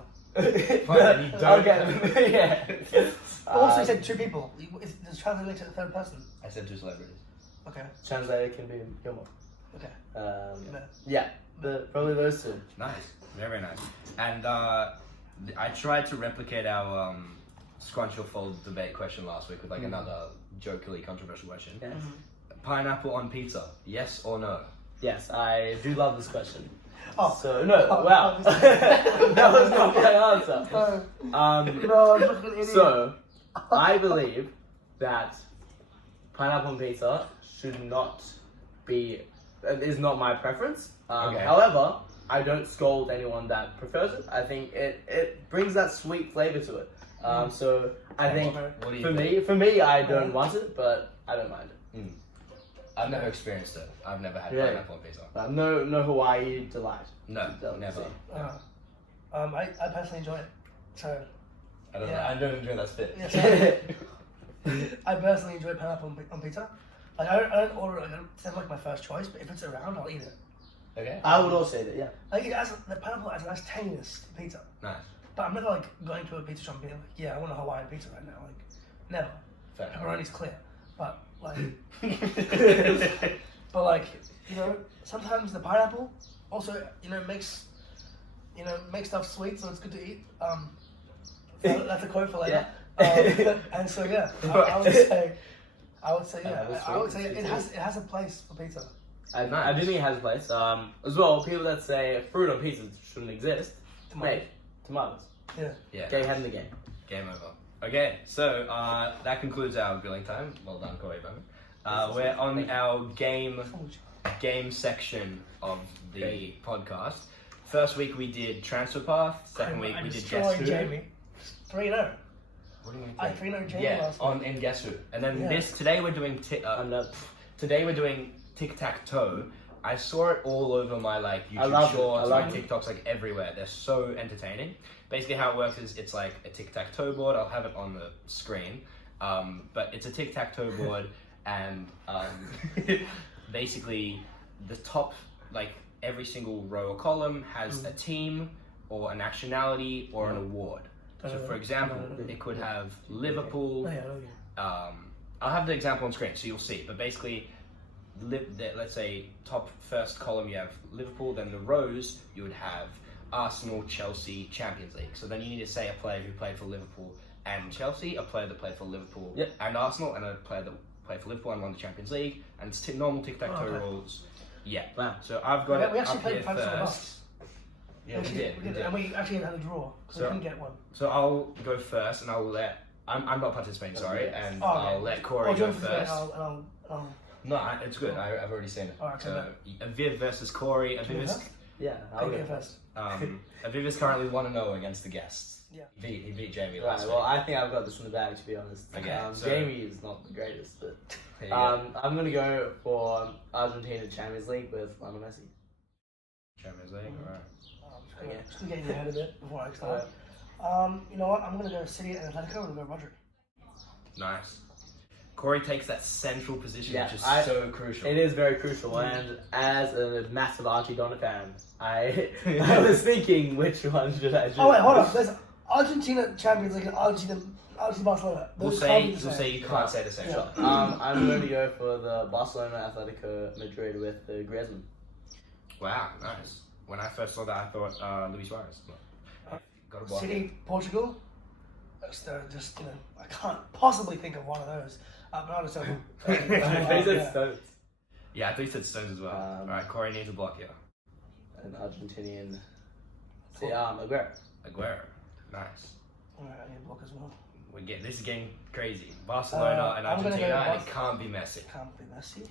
Fine, you don't. Okay. Yeah. Also, he said 2 people. Does translator link to the 3rd person? I said 2 celebrities. Okay. Translator can be Gilmore. Okay. Yeah, probably those 2. Nice, very, very nice. And I tried to replicate our scrunch or fold debate question last week with like another jokingly controversial question. Yes. Pineapple on pizza, yes or no? Yes, I do love this question. Oh. So no, wow, that was not my answer. No, I'm not an idiot. So I believe that pineapple on pizza should not be. Is not my preference. Okay. However, I don't scold anyone that prefers it. I think it brings that sweet flavor to it. So I think What do you for me, I don't want it, but I don't mind it. I've never experienced it. I've never had Really? pineapple on pizza. No Hawaii delight. No, Delicacy. never. I personally enjoy it. So, I don't know. Yeah. I don't enjoy that spit. yeah, so I personally enjoy pineapple on pizza. Like, I don't order it. It's never like my first choice, but if it's around, I'll eat it. Okay. I would also say that, yeah. Like, the pineapple has a nice tanginess to pizza. Nice. But I'm never like going to a pizza shop and being like, yeah, I want a Hawaiian pizza right now. Like, never. Fair enough. Pepperoni's clear. But, like, but like, sometimes the pineapple also, makes stuff sweet, so it's good to eat. That's a quote for later. Yeah. And so yeah, I would say it has a place for pizza. I do think it has a place. As well, people that say fruit on pizza shouldn't exist. Mate, tomatoes. Yeah. Get your head in the game. Game over. Okay, so that concludes our grilling time. Well done, Corey Bowman. We're on our game section of the podcast. First week we did transfer path. Second week we did guess who. Jamie. 3-0. What do you mean? I 3-0 Jamie Yeah, last week. in guess who. And then Yeah. today we're doing tic-tac-toe. I saw it all over my YouTube shorts, my TikToks, everywhere. They're so entertaining. Basically how it works is it's like a tic-tac-toe board. I'll have it on the screen. But it's a tic-tac-toe board and basically the top, every single row or column has a team or a nationality or an award. So for example, it could have Liverpool. I'll have the example on screen so you'll see. But basically, let's say top first column you have Liverpool, then the rows you would have Arsenal, Chelsea, Champions League. So then you need to say a player who played for Liverpool and Chelsea, a player that played for Liverpool and Arsenal, and a player that played for Liverpool and won the Champions League. And it's normal tic-tac-toe rules. Yeah. Wow. So I've got it We actually up played here French on the first. bus. Yeah, we did. And we actually had a draw because we couldn't get one. So I'll go first, and I'll let. I'm not participating, sorry, and I'll let Corey go first. No, it's good. I've already seen it. Alright, So Aviv versus Corey. Aviv is Yeah, I'll go first. Aviv is currently 1-0 against the guests. Yeah. He beat Jamie Right, last well, week. I think I've got this in the bag, to be honest. Okay, so- Jamie is not the greatest, but There you go. I'm going to go for Argentina Champions League with Lionel Messi. Champions League. Alright. Just getting ahead of it before I start. You know what? I'm gonna go City and Atletico and go Rodri. Nice. Corey takes that central position, Yeah, which is I- so crucial. It is very crucial, and as a massive Archie Donna fan, I was thinking which one should I choose. Oh wait, hold on. There's Argentina Champions League and Argentina Barcelona. We'll Those say can't be the same. you can't say the same. Yeah. I'm going to go for the Barcelona Atletico Madrid with Griezmann. Wow, nice. When I first saw that, I thought Luis Suarez. Got a block. City, Portugal. Just I can't possibly think of one of those. Bernardo Silva. They said Stones. Yeah, I thought you said Stones as well. Alright, Corey needs a block here. An Argentinian. Aguero. Aguero. Nice. Alright, I need a block as well. This is getting crazy. Barcelona and I'm gonna Argentina, go and it can't be Messi. Can't be Messi.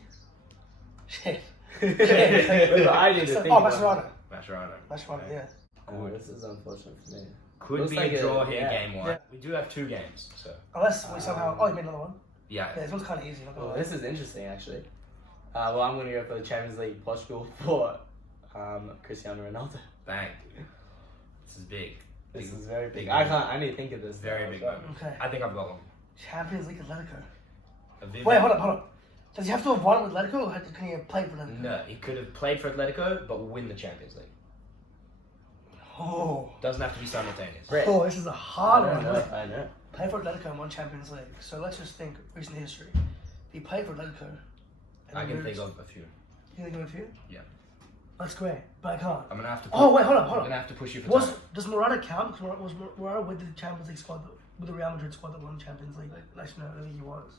Shit. I need to think. Oh, Mascherano. Mascherano. Yeah. This is unfortunate for me. Could Looks be like a draw here, yeah. game one. Yeah. We do have 2 games, so Unless we somehow. Oh, you made another one? yeah. Yeah, this one's kind of easy. Not gonna Oh, lie. this is interesting, actually. Well, I'm going to go for the Champions League Portugal for Cristiano Ronaldo. Bang. This is big. This is very big. big I need to think of this. Very now. big moment. Okay. I think I've got one. Champions League Atletico. Aviv- Wait, hold on. Does he have to have won with Atletico, or can he have played for Atletico? No, he could have played for Atletico, but win the Champions League. Oh. Doesn't have to be simultaneous. Brett. Oh, this is a hard one. Wait. I know. Played for Atletico and won Champions League. So let's just think recent history. He played for Atletico. and I he can moved- think of a few. You think of a few? Yeah. That's great, but I can't. I'm gonna have to. Oh wait, hold I'm on. gonna have to push you for Was time. does Morata count? Was Morata with the Champions League squad, with the Real Madrid squad that won Champions League? Actually, no, I don't think he was.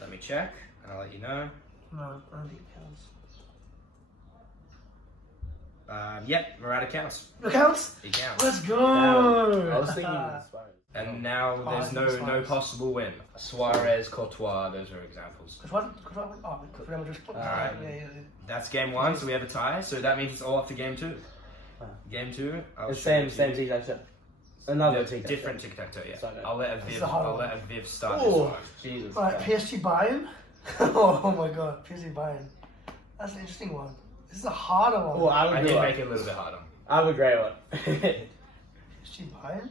Let me check, and I'll let you know. No, I don't think it counts. Yep, Morata counts. It counts. He counts. Let's go. I was thinking Suarez. And now there's I no think Suarez. possible win. Suarez, Courtois, those are examples. Which one? Oh, Real Madrid squad. Alright. Yeah. That's game one, so we have a tie. So that means it's all up to game two. Wow. Game two. I'll The show same it to same you. tic-tac-toe. Another Yeah, tic-tac-toe. different tic-tac-toe. Yeah. Sorry. I'll let a This Viv. is a hard I'll one. let a Viv start Oh. this one. Jesus Alright, Christ. PSG Bayern. Oh my god, PSG Bayern. That's an interesting one. This is a harder one. Well, I would did do make it a little bit harder. I have a great one. PSG Bayern.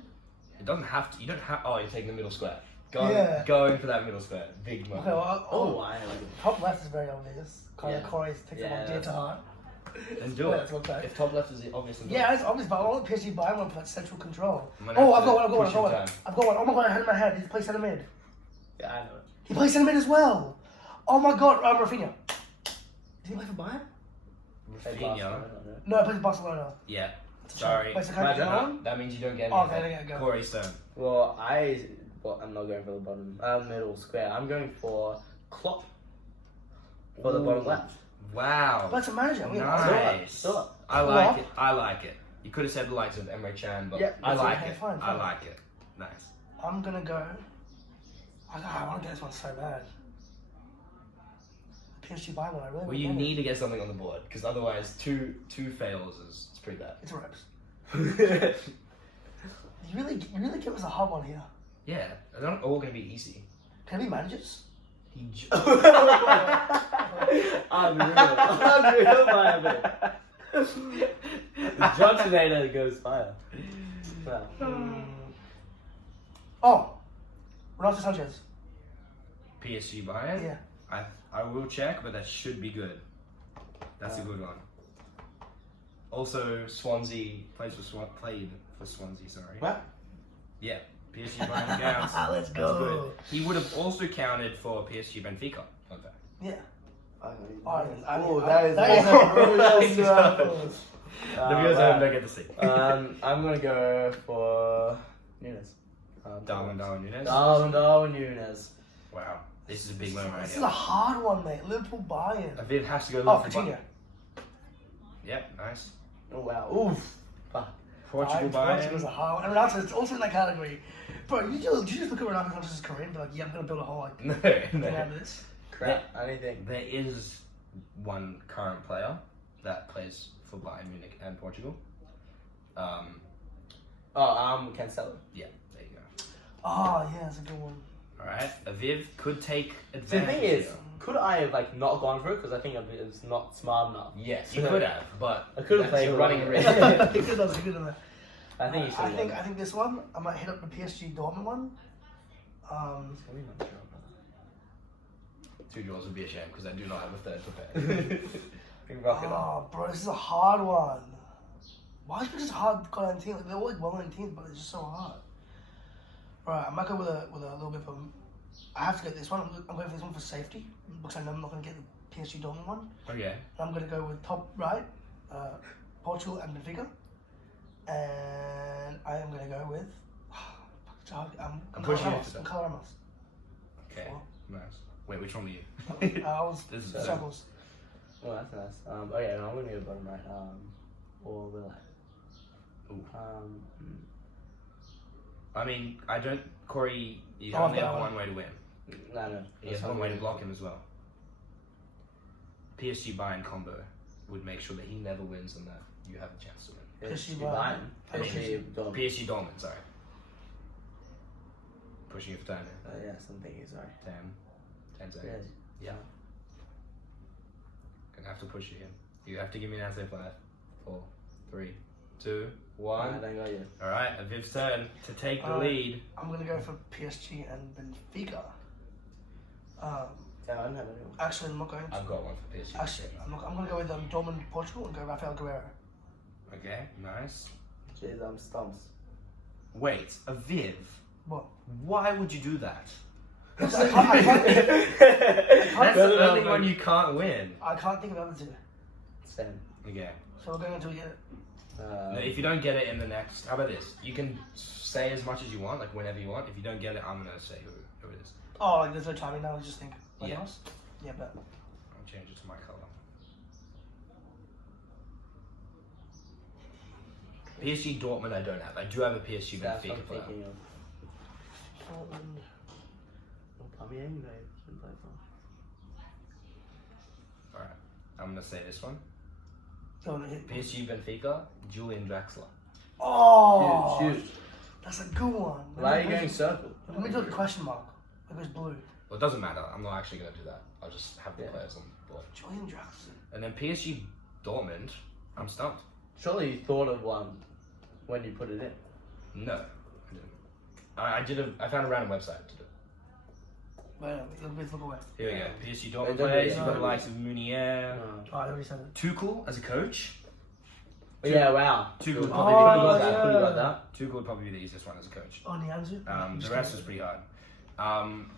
It doesn't have to. You don't have. Oh, you're taking the middle square. Going, Yeah. going for that middle square. Big moment. Okay, well, I know. top left is very obvious. Kind of Yeah. Corey's taking Yeah, one dear to that's- heart. And do Yeah, it. that's okay. If top left is obvious. Yeah, it's obvious, but I want PSG Bayern one for that central control. I'm gonna Oh, have I've to got one. push your time. I've got one. Oh my god, I had it in my head. He plays centre mid. Yeah, I know it. He plays centre mid as well. Oh my god, Rafinha. Did he play for Bayern? Rafinha. No, he plays for Barcelona. Yeah. It's a Sorry. shame. Wait, so can I get Imagine one? That means you don't get Oh, anything. okay, go. Corey Stone. Well, I'm not going for the bottom middle square. I'm going for Klopp for the bottom Ooh. left. Wow. But it's a manager. We Nice. Still up. I like it. I like it. You could have said the likes of Emre Can, but Yeah, I that's like okay, it. fine, I fine. like it. Nice. I'm gonna go. I want to get this one so bad. PSG Bayern one, I really Well, you want it. need to get something on the board because otherwise, two fails is it's pretty bad. It's reps. You really give us a hard one here. Yeah, they're not all going to be easy. Can we managers? He j- Unreal, man. The John Tornado goes fire. Wow. Oh, Ronaldo Sanchez. PSG Bayern. Yeah. I will check, but that should be good. That's a good one. Also, Swansea played for Swansea. Sorry. What? Yeah, PSG Bayern counts. Let's That's go. good. He would have also counted for PSG Benfica. Fun fact. Yeah. Oh, that is The viewers don't get to see. I'm gonna go for Nunes. Darwin Nunes. Darwin Nunes. Wow, this is a big moment right This is here. a hard one, mate. Liverpool Bayern. Aviv has to go. Oh, look for Coutinho. Yep, nice. Oh wow. Oof. Fuck. Portugal Portugal's Bayern. a hard one. And Ronaldo's also in that category. Bro, you just look at Ronaldo Sanchez's career and be like, yeah, I'm gonna build a whole like No, thing no. out of this. Crap. Anything. There is one current player that plays for Bayern Munich and Portugal. Cancelo. Yeah, there you go. Oh yeah, that's a good one. All right, Aviv could take The advantage. thing is, here. could I have like not gone for it because I think it was not smart enough. Yes, you could have, but I could have that's played a for running one. risk. He could have done that. I think you should. I think this one, I might hit up the PSG Dortmund one. Two draws would be a shame because I do not have a third prepared. Rock it up. Oh, bro, this is a hard one. Why is it just hard goddamn team? Like, they're all like well-known teams, but it's just so hard. Right, I might go with a little bit of. I have to get this one. I'm going for this one for safety because I know I'm not going to get the PSG Dortmund one. Okay. I'm going to go with top right, Portugal and Benfica, and I am going to go with. I'm pushing you to that. Ramos. Okay. Nice. Wait, which one were you? I was This is struggles. Oh, that's nice. Okay, I'm gonna go bottom right. Or the left. Ooh. Hmm. I mean, I don't. Corey, you Oh, only I've have got one way to win. No. He has one way to block him as well. PSG Bayern combo would make sure that he never wins and that you have a chance to win. PSG PSG Bayern. PSG. Dortmund. PSG Dortmund, sorry. Pushing you for time here. Yes, I'm thinking. Sorry. 10 seconds. Yes. Yeah. Gonna have to push you here. You have to give me an answer. 5, 4, 3, 2, 1. I don't got you. Alright, Aviv's turn to take the Alright. lead. I'm going to go for PSG and Benfica. I don't have anyone. Actually, I'm not going to. I've got one for PSG. Actually, I'm going to go with Dortmund, Portugal, and go Rafael Guerrero. Okay, nice. Jeez, stumps. Wait, Aviv. What? Why would you do that? I can't That's the no, only no. one you can't win. I can't think of other two. Same. Okay. So we're going until we get it. No, if you don't get it in the next, how about this? You can say as much as you want, like whenever you want. If you don't get it, I'm gonna say who it is. Oh, like there's no timing now. We just think. Like Yeah. else? Yeah, but. I'll change it to my color. PSG Dortmund, I don't have. I do have a PSG That's what I'm Benfica player. thinking of. Aubameyang, no, shouldn't play for. Alright, I'm gonna say this one. Go on, hit. PSG Benfica, Julian Draxler. Oh! Shoot. That's a good one. Why are you going circle? Let me do a question mark. It goes blue. Well, it doesn't matter. I'm not actually gonna do that. I'll just have the players on the board. Julian Draxler. And then PSG Dortmund, I'm stumped. Surely you thought of one when you put it in. No, I didn't. I found a random website to do it. Wait, let's look away. Here we go. PSG They Dortmund don't players. do You've that. got the likes of Munier. No. Oh, I already said it. Tuchel as a coach. Yeah, wow. Tuchel would Oh, probably be Could have got that. Tuchel would probably be the easiest one as a coach. Oh, Nianzu? The rest was pretty hard.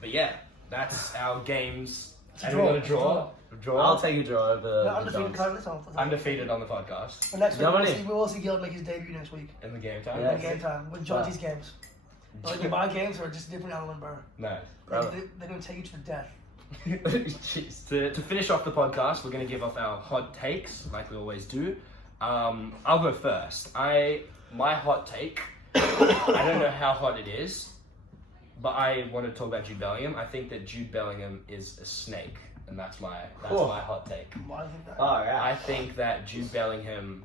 But yeah, that's our games. It's a And we got a draw. draw. I'll take a draw over No, the undefeated Dons. card. Let's on. Undefeated on the podcast But next week, Yeah, we'll money. see, we'll see Gilad make his debut next week. in the game time. Yeah. In game time. With Georgie's games. Like, my games are just different element, bro. No. Brother. They're going to take you to the death. Jeez. To finish off the podcast, we're going to give off our hot takes, like we always do. I'll go first. My hot take, I don't know how hot it is, but I want to talk about Jude Bellingham. I think that Jude Bellingham is a snake, and that's my hot take. Why do you think that? Oh, yeah. I think that Jude Bellingham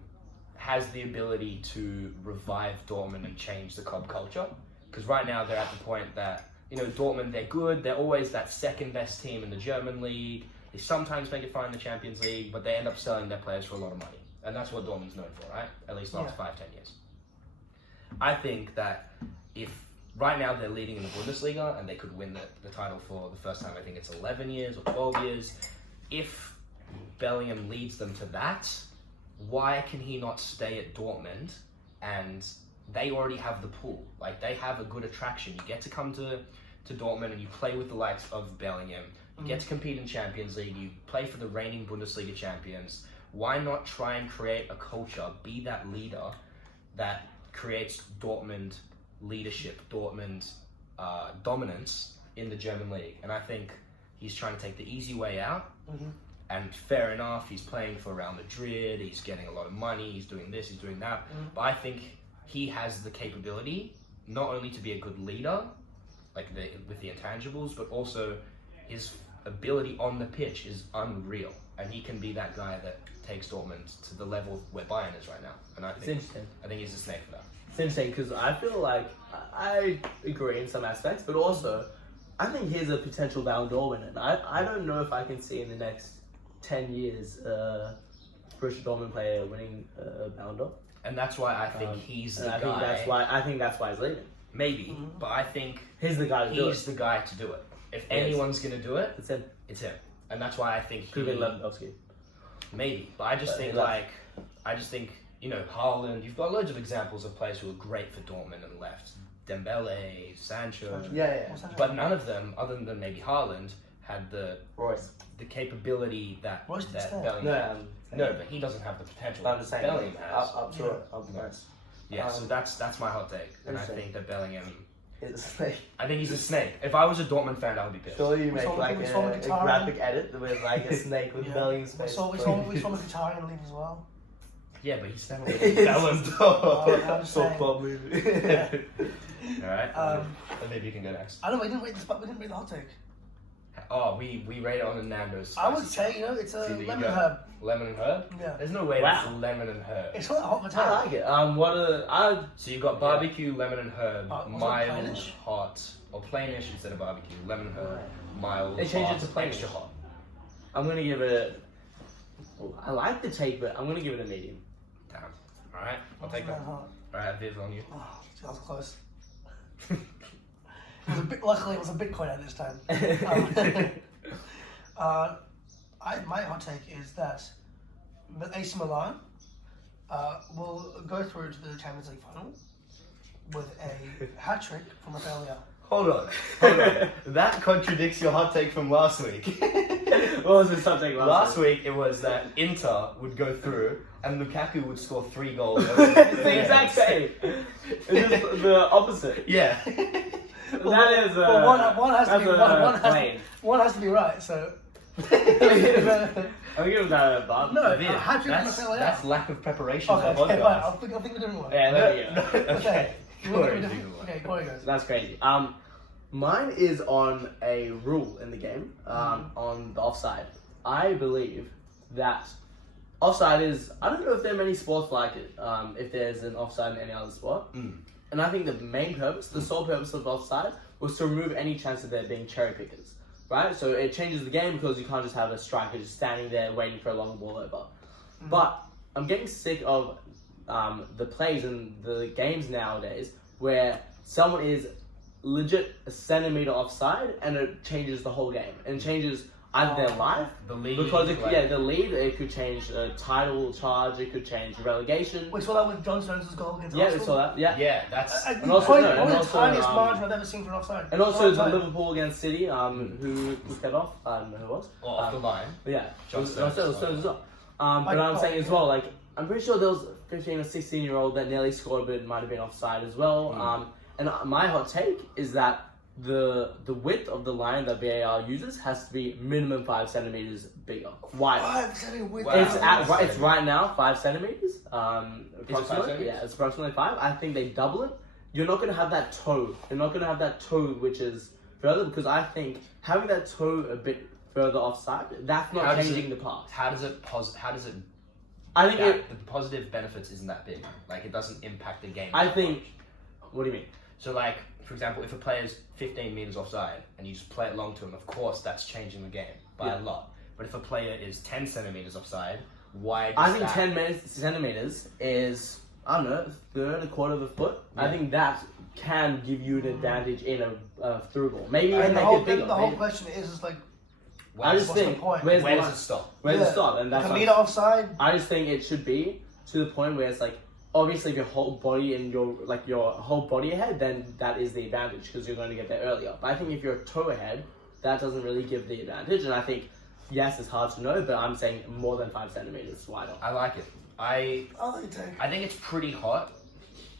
has the ability to revive Dortmund and change the club culture. Because right now they're at the point that, Dortmund, they're good. They're always that second best team in the German league. They sometimes make it far in the Champions League, but they end up selling their players for a lot of money. And that's what Dortmund's known for, right? At least the last 5-10 years. I think that if right now they're leading in the Bundesliga and they could win the title for the first time, I think it's 11 years or 12 years. If Bellingham leads them to that, why can he not stay at Dortmund? And they already have the pool. Like, they have a good attraction. You get to come to Dortmund and you play with the likes of Bellingham. You get to compete in Champions League. You play for the reigning Bundesliga champions. Why not try and create a culture, be that leader that creates Dortmund leadership, Dortmund dominance in the German league? And I think he's trying to take the easy way out. Mm-hmm. And fair enough, he's playing for Real Madrid, he's getting a lot of money, he's doing this, he's doing that. But I think he has the capability not only to be a good leader, with the intangibles, but also his ability on the pitch is unreal. And he can be that guy that takes Dortmund to the level where Bayern is right now. And I It's think interesting. he's a snake for that. It's interesting because I feel like I agree in some aspects, but also I think he's a potential Ballon d'Or winner. And I don't know if I can see in the next 10 years Borussia Dortmund player winning a Ballon d'Or. And that's why I think he's the I guy. think that's why he's leaving. Maybe, but I think He's the guy to do he's it. the guy to do it. If Yes. anyone's going to do it, It's him. it's him. And that's why I think Could have been Lewandowski. maybe. But I just But he think left. Haaland, you've got loads of examples of players who are great for Dortmund and left. Dembele, Sancho. Yeah. What's that? But none of them, other than maybe Haaland, had the Royce. capability that Royce did stay. Bellingham. No, but he doesn't have the potential I'm just saying. Bellingham has. Up to it. Up to it. Yeah, so that's my hot take. And I Interesting. think that Bellingham, It's like, I think he's a snake. If I was a Dortmund fan, I would be pissed. surely you We make saw- like we a saw the guitar. graphic edit with like a snake with Yeah. Bellingham's We face. saw Mkhitaryan leave as well. Yeah, but he's never It's- winning Ballon d'Or. I'm just saying. movie. Yeah. Alright, Um, then maybe you can go next. I don't know, we didn't rate the hot take. Oh, we rate it on the Nando's. I would spicy say, it's a See, there you lemon go. herb. lemon and herb. Yeah. There's no way Wow. that's lemon and herb. It's not a hot I potato. like it. So you've got barbecue, lemon and herb, Was it mild, plainish? hot, or plainish instead of barbecue. Lemon and herb, mild, They changed hot, it to plainish. extra hot. I'm gonna give it. I like the take, but I'm gonna give it a medium. Damn. All right, I'll take that. All Hot. right, Viv, on you. Oh, that was close. Luckily, it was a Bitcoin at this time. My hot take is that AC Milan will go through to the Champions League final with a hat trick from Rafael Leao. Hold on. That contradicts your hot take from last week. What was his subject Last week it was that Inter would go through and Lukaku would score 3 goals. It's the exact same. It's just the opposite. Yeah. That is one has to be plain. one has to be right. So I'll give him that a bump. no, Yeah, hat trick from Rafael Leao. that's lack of preparation Okay, for the okay, fine. podcast. I'll think of a different one. Yeah, there we go. Okay. Corey, Okay, Corey goes. That's crazy. Mine is on a rule in the game, on the offside. I believe that offside is, I don't know if there are many sports like it, if there's an offside in any other sport. And I think the main purpose, the sole purpose of offside was to remove any chance of there being cherry pickers, right? So it changes the game because you can't just have a striker just standing there waiting for a long ball over. But I'm getting sick of the plays and the games nowadays where someone is legit a centimeter offside and it changes the whole game and changes either their life, The lead. because the lead, it could change a title charge, it could change relegation. We saw that with John Stones' goal against Yeah, we Arsenal. saw that. Yeah. Yeah, that's. And also- Probably and the also, tiniest margin I've ever seen for an offside. And also Offside. Liverpool against City, who kicked that off. I don't know who it was. Or off the line. But yeah, John it was Stones. Stones as well. But I'm saying as well, like, I'm pretty sure there was a 15 or 16-year-old that nearly scored, but it might have been offside as well. And my hot take is that the width of the line that VAR uses has to be minimum 5 centimeters bigger, wider. 5 centimeters width. Wow. It's right now 5 centimeters. Is it 5 Approximately. centimeters? Yeah, it's approximately 5. I think they double it. You're not going to have that toe. You're not going to have that toe which is further, because I think having that toe a bit further offside, that's not How does changing it- the pass. How does it? I think The positive benefits isn't that big. Like it doesn't impact the game. I that think. much. What do you mean? So, like, for example, if a player's 15 meters offside and you just play it long to him, of course that's changing the game by a lot. But if a player is 10 centimeters offside, why? I does think that- 10 centimeters is, I don't know, a quarter of a foot. I Yeah. think that can give you an advantage in a through ball. Maybe even And the make whole, it bigger. the whole Maybe- question is like, I just what's the think point? where's Where the does line? it stop? Where's Yeah. the stop? And that's like a what- meter offside. I just think it should be to the point where it's like, obviously if your whole body and your whole body ahead, then that is the advantage because you're going to get there earlier. But I think if you're a toe ahead, that doesn't really give the advantage. And I think, yes, it's hard to know, but I'm saying more than 5 centimeters wider. I like it. I like a take. I think it's pretty hot.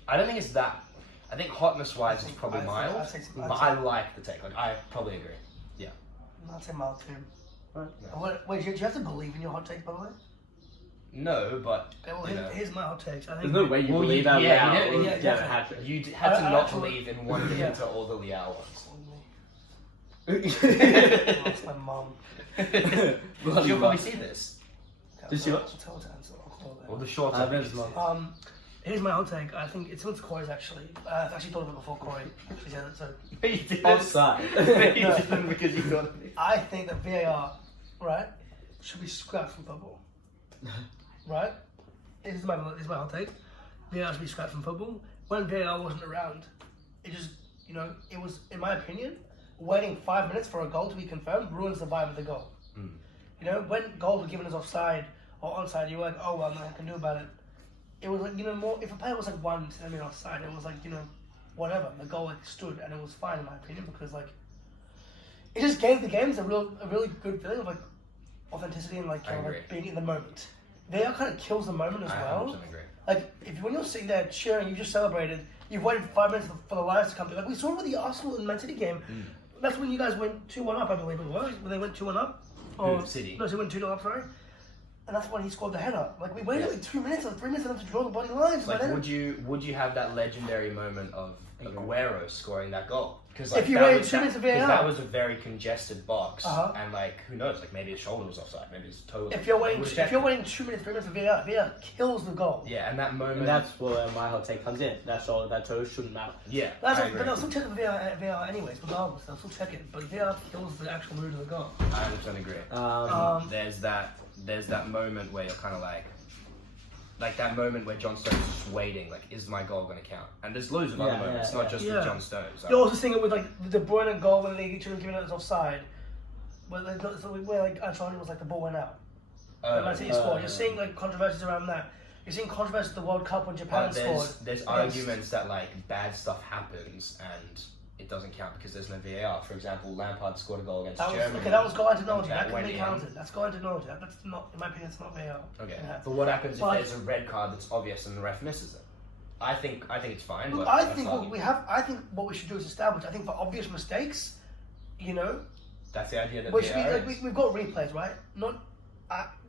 I don't think it's that. I think hotness-wise, it's probably mild. I'd say- But I like the take. Like I probably agree. Yeah. I'd say mild too. Right. Wait, do you have to believe in your hot takes, by the way? No, but Okay, well, you know. here's my hot takes. I There's think no way you Well, believe you- that yeah, now. you don't- or yeah, get a yeah. hat trick. You had to I not actually- believe in one Yeah. into all the Liao ones. That's my mum. Bloody She'll probably much. see this. Did she I'll what? tell her to answer. I'll call her. Well, the short I bet it's not. Here's my hot take. I think it's with Corey's actually. I've actually thought of it before Corey actually said it. So You did. Offside. You didn't because you thought of it. I think that VAR, right, should be scrapped from football. Right? This is my hot take. VAR should be scrapped from football. When VAR wasn't around, it just, it was, in my opinion, waiting 5 minutes for a goal to be confirmed ruins the vibe of the goal. When goals were given as offside or onside, you were like, oh, well, nothing I can do about it. It was like, more, if a player was like 1 centimeter offside, it was like, whatever. The goal like stood and it was fine in my opinion because like, it just gave the games a really good feeling of like authenticity and like, I agree. like being in the moment. VAR kind of kills the moment as I well. 100% agree. Like, when you're sitting there cheering, you just celebrated, you've waited 5 minutes for the lights to come. Like, we saw it with the Arsenal and Man City game. That's when you guys went 2-1 up, I believe it was. When they went 2-1 up. Or, City? No, so they went 2-0 up, sorry. And that's when he scored the header. Like, we waited like 2 minutes or 3 minutes for them to draw the body lines. Like, then, would you have that legendary moment of Aguero scoring that goal? Because If you waited 2 minutes of VAR. that was a very congested box, Uh-huh. and like who knows? Like maybe his shoulder was offside, maybe his toe. Was if you're offside. waiting, It was if you're waiting 2 minutes, 3 minutes of VAR kills the goal. yeah, and that moment. And that's where my hot take comes in. That's all. That toe shouldn't matter. yeah, That's I like, agree. but they'll still check the VAR anyways, regardless. They'll still check it. But VAR kills the actual mood of the goal. I 100% agree. There's that moment where you're kind of like that moment where John Stones is just waiting, like, is my goal going to count? And there's loads of other Yeah, moments, yeah, not yeah. just Yeah. with John Stones. You're also seeing it with like the De Bruyne goal when they should have given it as offside. Where like Ancelotti was like the ball went out. Man City scored. You're seeing like controversies around that. You've seen controversy at the World Cup when Japan scored. There's arguments that like bad stuff happens and it doesn't count because there's no VAR. For example, Lampard scored a goal against Germany. Okay, that was goal technology. and That can be went counted. That's goal technology. That's not, in my opinion, it's not VAR. Okay, Yeah. but what happens But- if there's a red card that's obvious and the ref misses it? I think it's fine. Look, but I that's think argument. I think what we should do is establish. I think for obvious mistakes, you know, That's the idea that which we, VAR like, is. we've got replays, right? Not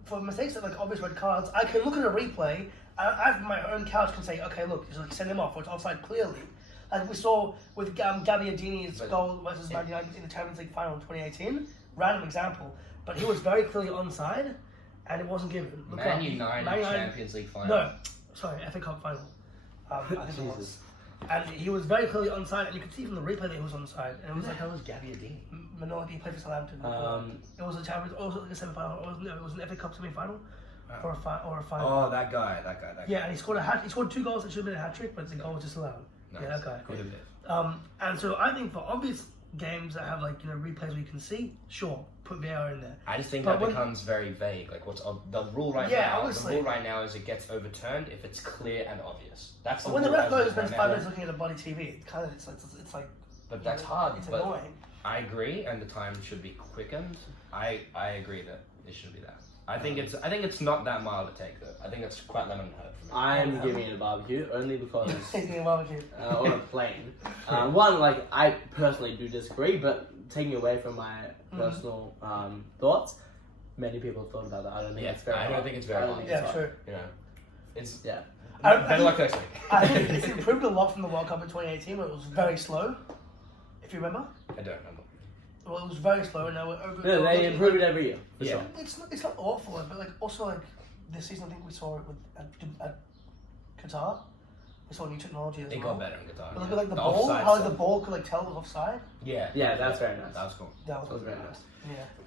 for mistakes that like obvious red cards. I can look at a replay. I have my own couch can say, okay, look, like, send him off, or it's offside clearly. Like we saw with Gabbiadini's goal versus Man United in the Champions League final in 2018. Random example, but he was very clearly onside, and it wasn't given. Look Man up. United Champions League final. No, sorry, FA Cup final. I think it was. And he was very clearly onside, and you could see from the replay that he was onside. And it was like, That was Gabbiadini. Manolo, he played for Southampton. It was a Champions, also like a semi-final. It was an FA Cup semi-final, or a final. Oh, that guy. Yeah, and he scored he scored 2 goals. It should have been a hat trick, but the goal was disallowed. Nice. Yeah, that guy. Could have been. And so I think for obvious games that have like replays where you can see, sure, put VAR in there. I just think But that when- becomes very vague. Like what's the rule right Yeah, now? obviously. The rule right now is it gets overturned if it's clear and obvious. That's the But when the rule ref as goes it and is spends right 5 now. minutes looking at a body TV, it kind of it's like. But that's hard. It's but annoying. I agree, and the time should be quickened. I agree that it should be that. I think it's not that mild to take though. I think it's quite lemon and herb for me. I'm giving it a barbecue only because Thinking about you. on a plane. One, like I personally do disagree, but taking away from my personal thoughts, many people have thought about that. I don't think it's very. I don't hard. think it's very I don't hard. think it's Yeah, hard. sure. You know, it's Yeah. better luck next week. I think it's improved a lot from the World Cup in 2018 where it was very slow. If you remember, I don't remember. well, it was very slow, and now we're over. No, they improve it every year. For Yeah. sure. It's not awful, but like also like this season, I think we saw it with at Qatar. We saw new technology as It well. got better in Qatar. But yeah. look at like the ball, offside how like, stuff. the ball could like tell it was offside. Yeah. Yeah, that's very nice. That was cool. That was very nice.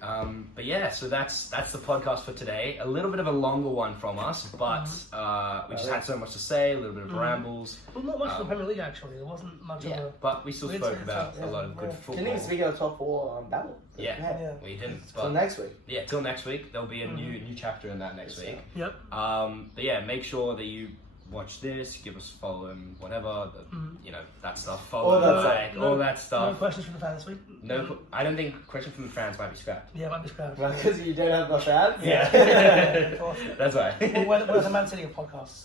Yeah. But yeah, so that's the podcast for today. A little bit of a longer one from us, but we just had so much to say, a little bit of rambles. Well, not much for the Premier League actually. There wasn't much of a. But we still We'd spoke say about so, a lot of yeah. good Yeah. football. Didn't even speak of the top 4 battle. Yeah, Yeah. we didn't. Till But next week. yeah, till next week. There'll be a new chapter in that next week. Yep. But yeah, make sure that you watch this, give us a follow and whatever, you know, that stuff. Follow, All that like, stuff. all that No stuff. questions from the fans this week. No, I don't think question from the fans might be scrapped. Yeah, might be scrapped. Because you don't have the fans? Yeah. Of course. That's right. Well, we're the Man City of podcasts.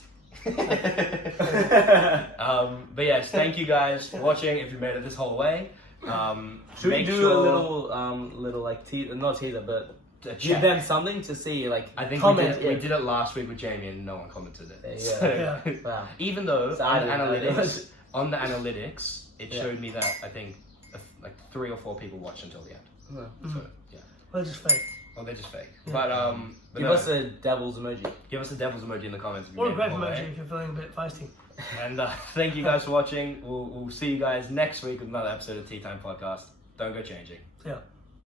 But yes, thank you guys for watching. If you made it this whole way, Should we make do sure a little like not teaser, but to give check. them something to see, like I think comment. we did it last week with Jamie and no one commented it. There you So- go. Wow. Even though So on I the didn't know analytics, it Yeah. showed me that I think like 3 or 4 people watched until the end. So yeah, Well, it's just fake. well they're just fake. Yeah. But Give no, us a devil's emoji. give us a devil's emoji in the comments. If you Or a made it great all the way. emoji if you're feeling a bit feisty. And thank you guys for watching. We'll see you guys next week with another episode of Tea Time Podcast. Don't go changing. Yeah.